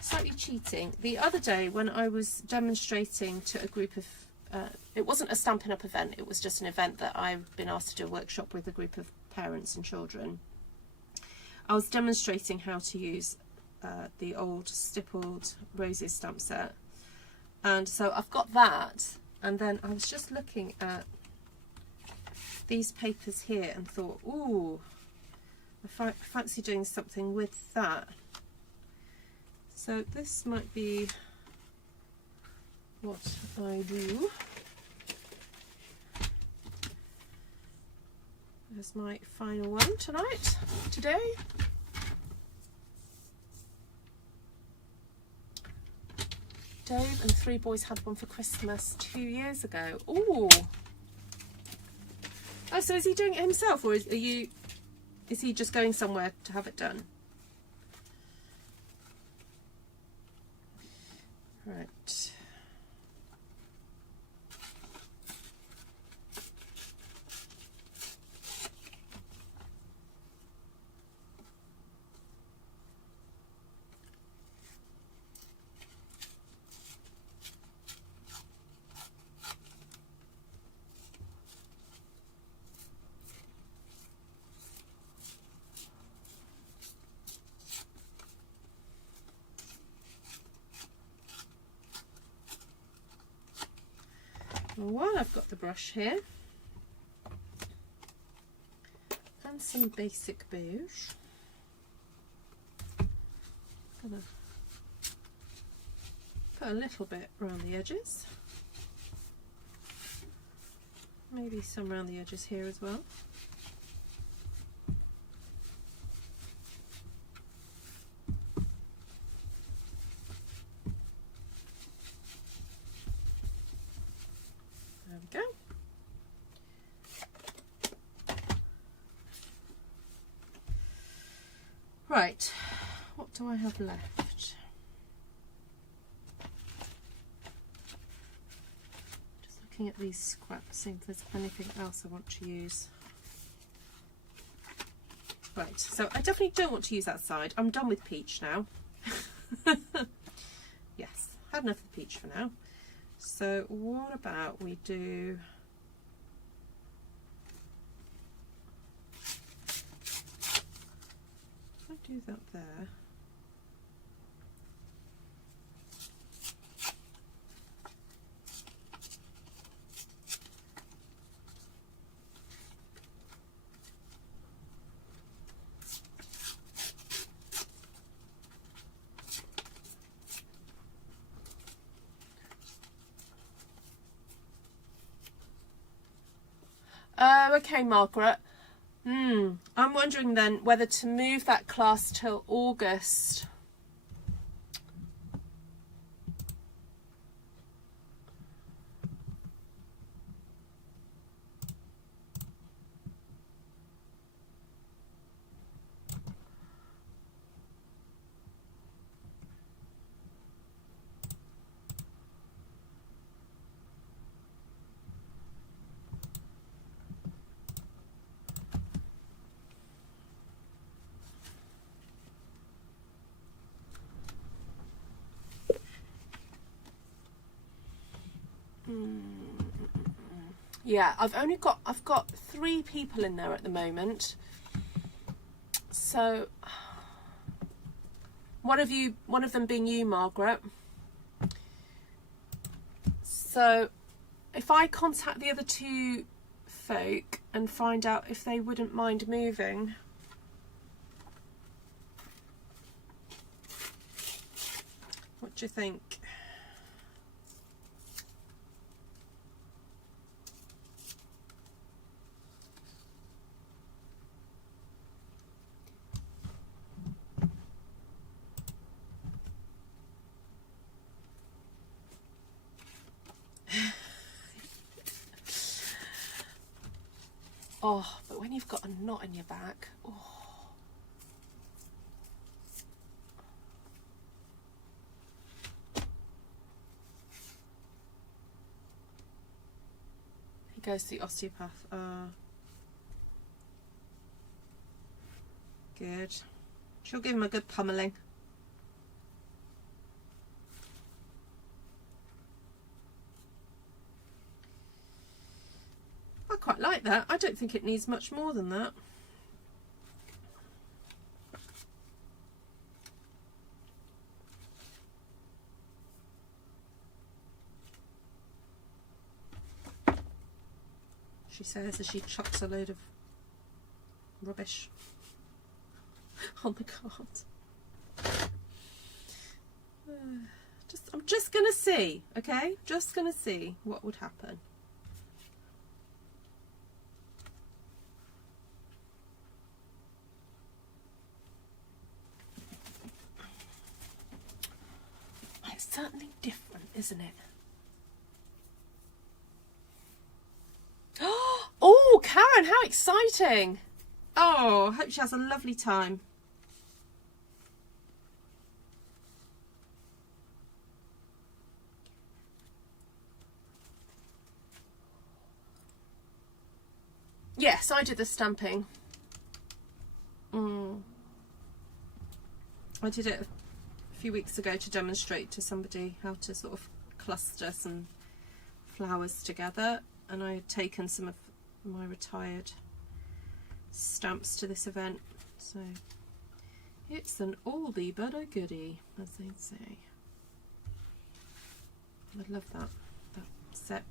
slightly cheating, the other day when I was demonstrating to a group of, it wasn't a Stampin' Up event, it was just an event that I've been asked to do a workshop with a group of parents and children. I was demonstrating how to use the old stippled roses stamp set, and so I've got that, and then I was just looking at these papers here and thought, ooh, I fancy doing something with that. So this might be what I do. There's my final one today. Dave and 3 boys had one for Christmas 2 years ago. Ooh. Oh, so is he doing it himself, or is he just going somewhere to have it done? Right. While I've got the brush here and some basic beige, I'm gonna put a little bit around the edges, maybe some around the edges here as well. Right, what do I have left? Just looking at these scraps, seeing if there's anything else I want to use. Right, so I definitely don't want to use that side. I'm done with peach now. Yes, had enough of the peach for now. So what about we do... do that there. Okay, Margaret. I'm wondering then whether to move that class till August. Yeah, I've got 3 people in there at the moment. So one of them being you, Margaret. So if I contact the other 2 folk and find out if they wouldn't mind moving. What do you think? Oh, but when you've got a knot in your back, oh. He goes to the osteopath. Good. She'll give him a good pummeling. I quite like that. I don't think it needs much more than that. She says as she chucks a load of rubbish on the card. I'm just gonna see, okay? Just gonna see what would happen. It's certainly different, isn't it? Oh, Karen, how exciting! Oh, I hope she has a lovely time. Yes, I did the stamping. I did it a few weeks ago to demonstrate to somebody how to sort of cluster some flowers together, and I had taken some of my retired stamps to this event, so it's an oldie but a goodie, as they say. I love that set.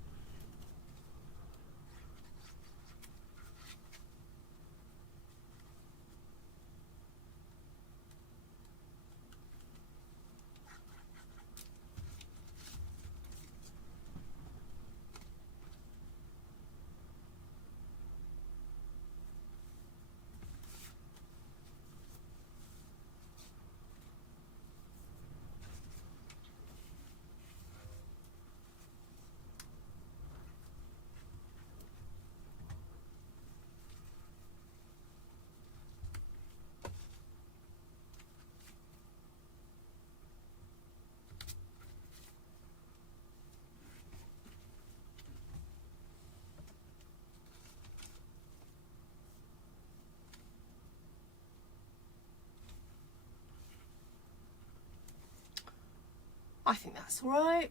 I think that's all right.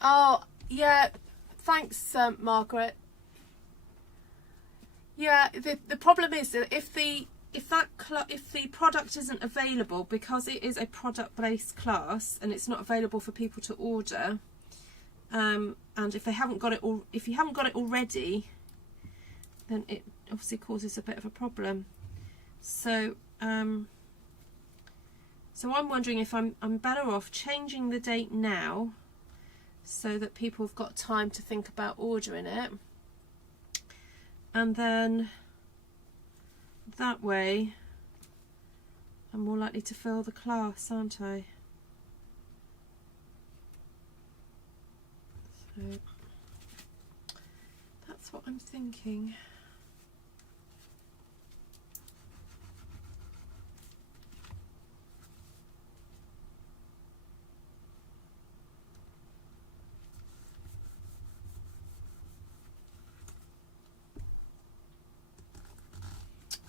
Oh, yeah, thanks, Margaret. Yeah, the problem is that if the product isn't available, because it is a product-based class and it's not available for people to order, and if they haven't got it, or if you haven't got it already, then it obviously causes a bit of a problem. So so I'm wondering if I'm better off changing the date now, so that people have got time to think about ordering it, and then that way I'm more likely to fill the class, aren't I? So that's what I'm thinking.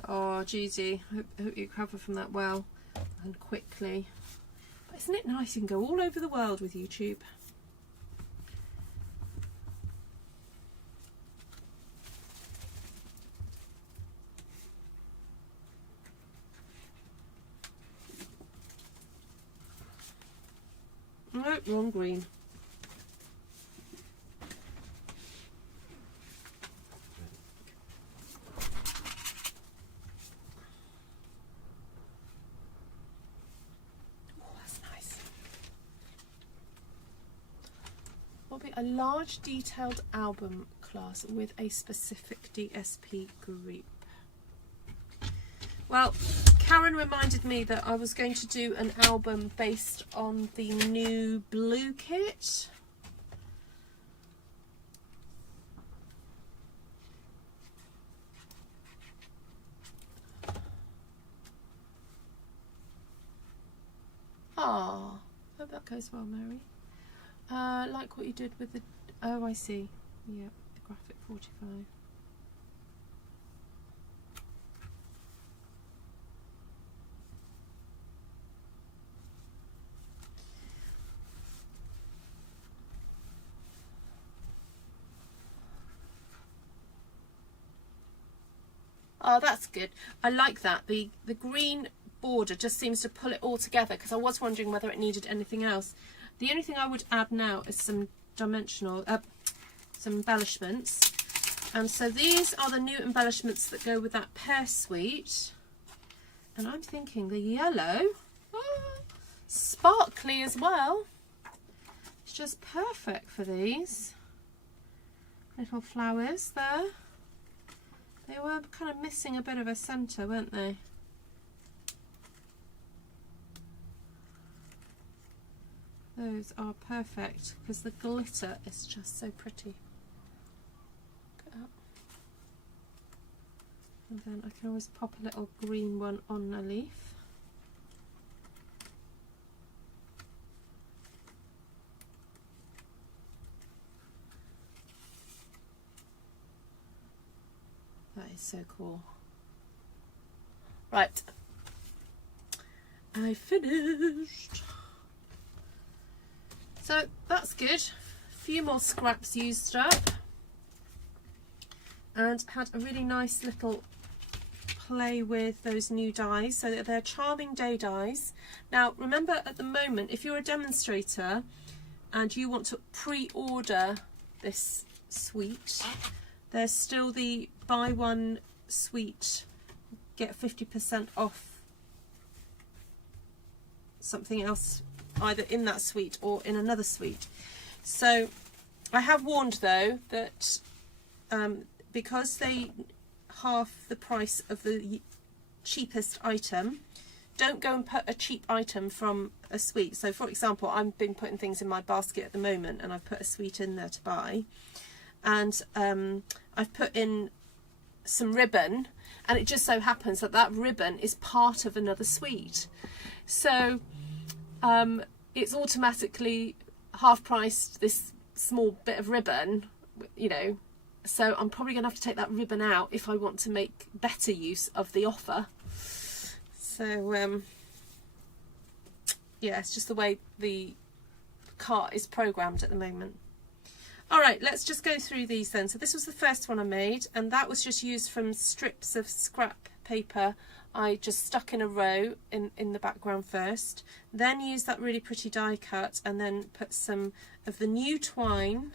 Oh, Judy, hope you recover from that well and quickly. But isn't it nice? You can go all over the world with YouTube. No, wrong green. A large detailed album class with a specific DSP group. Well, Karen reminded me that I was going to do an album based on the new blue kit. Ah, hope that goes well, Mary. Like what you did with the, oh, I see. Yeah, the graphic 45. Oh, that's good. I like that. The green border just seems to pull it all together, because I was wondering whether it needed anything else. The only thing I would add now is some dimensional, some embellishments. And so these are the new embellishments that go with that pear suite. And I'm thinking the yellow, sparkly as well. It's just perfect for these little flowers there. They were kind of missing a bit of a centre, weren't they? Those are perfect because the glitter is just so pretty. Look at that. And then I can always pop a little green one on a leaf. That is so cool. Right, I finished. So that's good. A few more scraps used up, and had a really nice little play with those new dies. So they're Charming Day dies. Now remember, at the moment, if you're a demonstrator and you want to pre-order this suite, there's still the buy one suite, get 50% off something else, either in that suite or in another suite. So I have warned though that because they half the price of the cheapest item, don't go and put a cheap item from a suite. So for example, I've been putting things in my basket at the moment, and I've put a suite in there to buy, and I've put in some ribbon, and it just so happens that that ribbon is part of another suite. So it's automatically half priced this small bit of ribbon, you know, so I'm probably going to have to take that ribbon out if I want to make better use of the offer. So yeah, it's just the way the cart is programmed at the moment. All right, let's just go through these then. So this was the first one I made, and that was just used from strips of scrap paper I just stuck in a row in the background first, then used that really pretty die cut, and then put some of the new twine,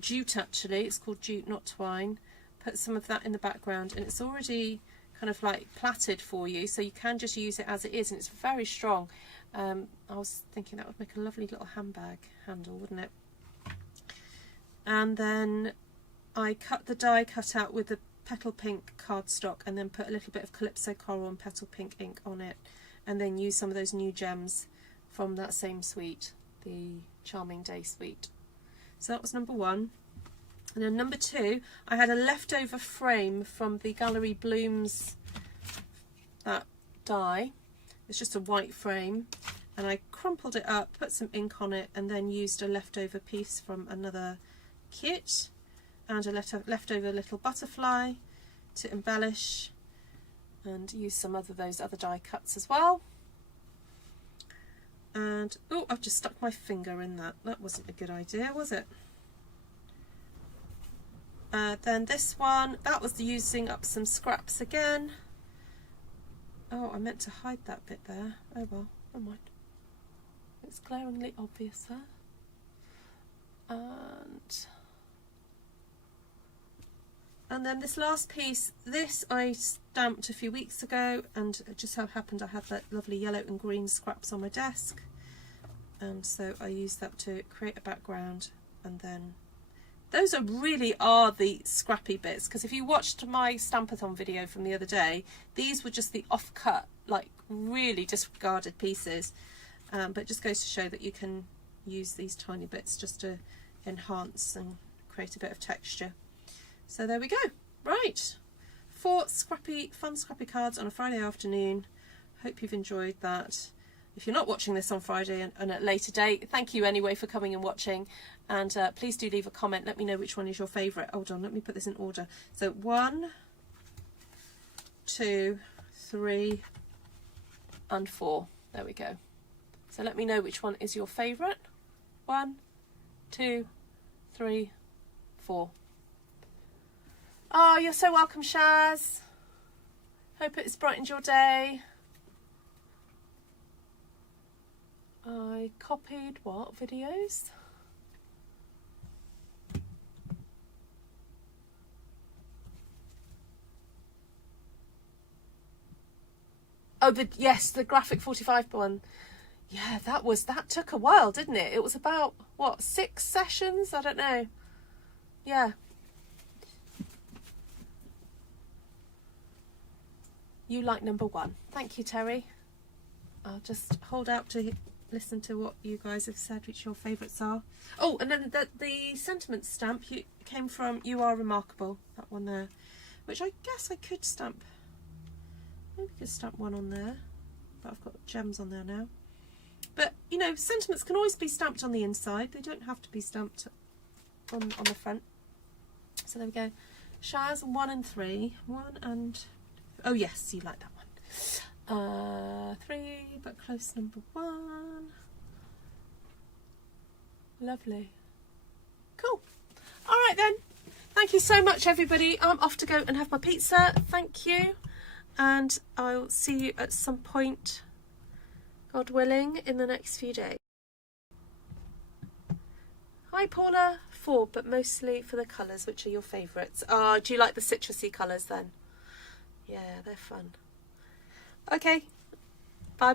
jute actually, it's called jute not twine, put some of that in the background, and it's already kind of like plaited for you, so you can just use it as it is, and it's very strong. I was thinking that would make a lovely little handbag handle, wouldn't it? And then I cut the die cut out with the petal pink cardstock, and then put a little bit of Calypso Coral and petal pink ink on it, and then use some of those new gems from that same suite, the Charming Day suite. So that was number one. And then number two, I had a leftover frame from the Gallery Blooms, that die. It's just a white frame, and I crumpled it up, put some ink on it, and then used a leftover piece from another kit and a leftover little butterfly to embellish, and use some of those other die cuts as well. And oh, I've just stuck my finger in that. That wasn't a good idea, was it? Then this one, that was using up some scraps again. Oh, I meant to hide that bit there. Oh well, never mind. It's glaringly obvious there. And then this last piece, this I stamped a few weeks ago, and it just so happened I had that lovely yellow and green scraps on my desk, and so I used that to create a background. And then those really are the scrappy bits, because if you watched my Stampathon video from the other day, these were just the off-cut, like really disregarded pieces, but it just goes to show that you can use these tiny bits just to enhance and create a bit of texture. So there we go. Right, 4 scrappy, fun scrappy cards on a Friday afternoon. Hope you've enjoyed that. if you're not watching this on Friday and at a later date, thank you anyway for coming and watching. And please do leave a comment. Let me know which one is your favourite. Hold on, let me put this in order. So 1, 2, 3 and 4. There we go. So let me know which one is your favourite. 1, 2, 3, 4. Oh, you're so welcome, Shaz. Hope it's brightened your day. I copied what videos? Oh, yes, the graphic 45 one. Yeah, that took a while, didn't it? It was about, what, 6 sessions? I don't know. Yeah. You like number 1. Thank you, Terry. I'll just hold out to listen to what you guys have said, which your favourites are. Oh, and then the sentiment stamp came from You Are Remarkable, that one there, which I guess I could stamp. Maybe I could stamp one on there, but I've got gems on there now. But, you know, sentiments can always be stamped on the inside. They don't have to be stamped on the front. So there we go. Shaz, 1 and 3. 1 and... Oh, yes, you like that one. 3, but close number 1. Lovely. Cool. All right, then. Thank you so much, everybody. I'm off to go and have my pizza. Thank you. And I'll see you at some point, God willing, in the next few days. Hi, Paula. 4, but mostly for the colours. Which are your favourites? Oh, do you like the citrusy colours then? Yeah, they're fun. Okay. Bye-bye.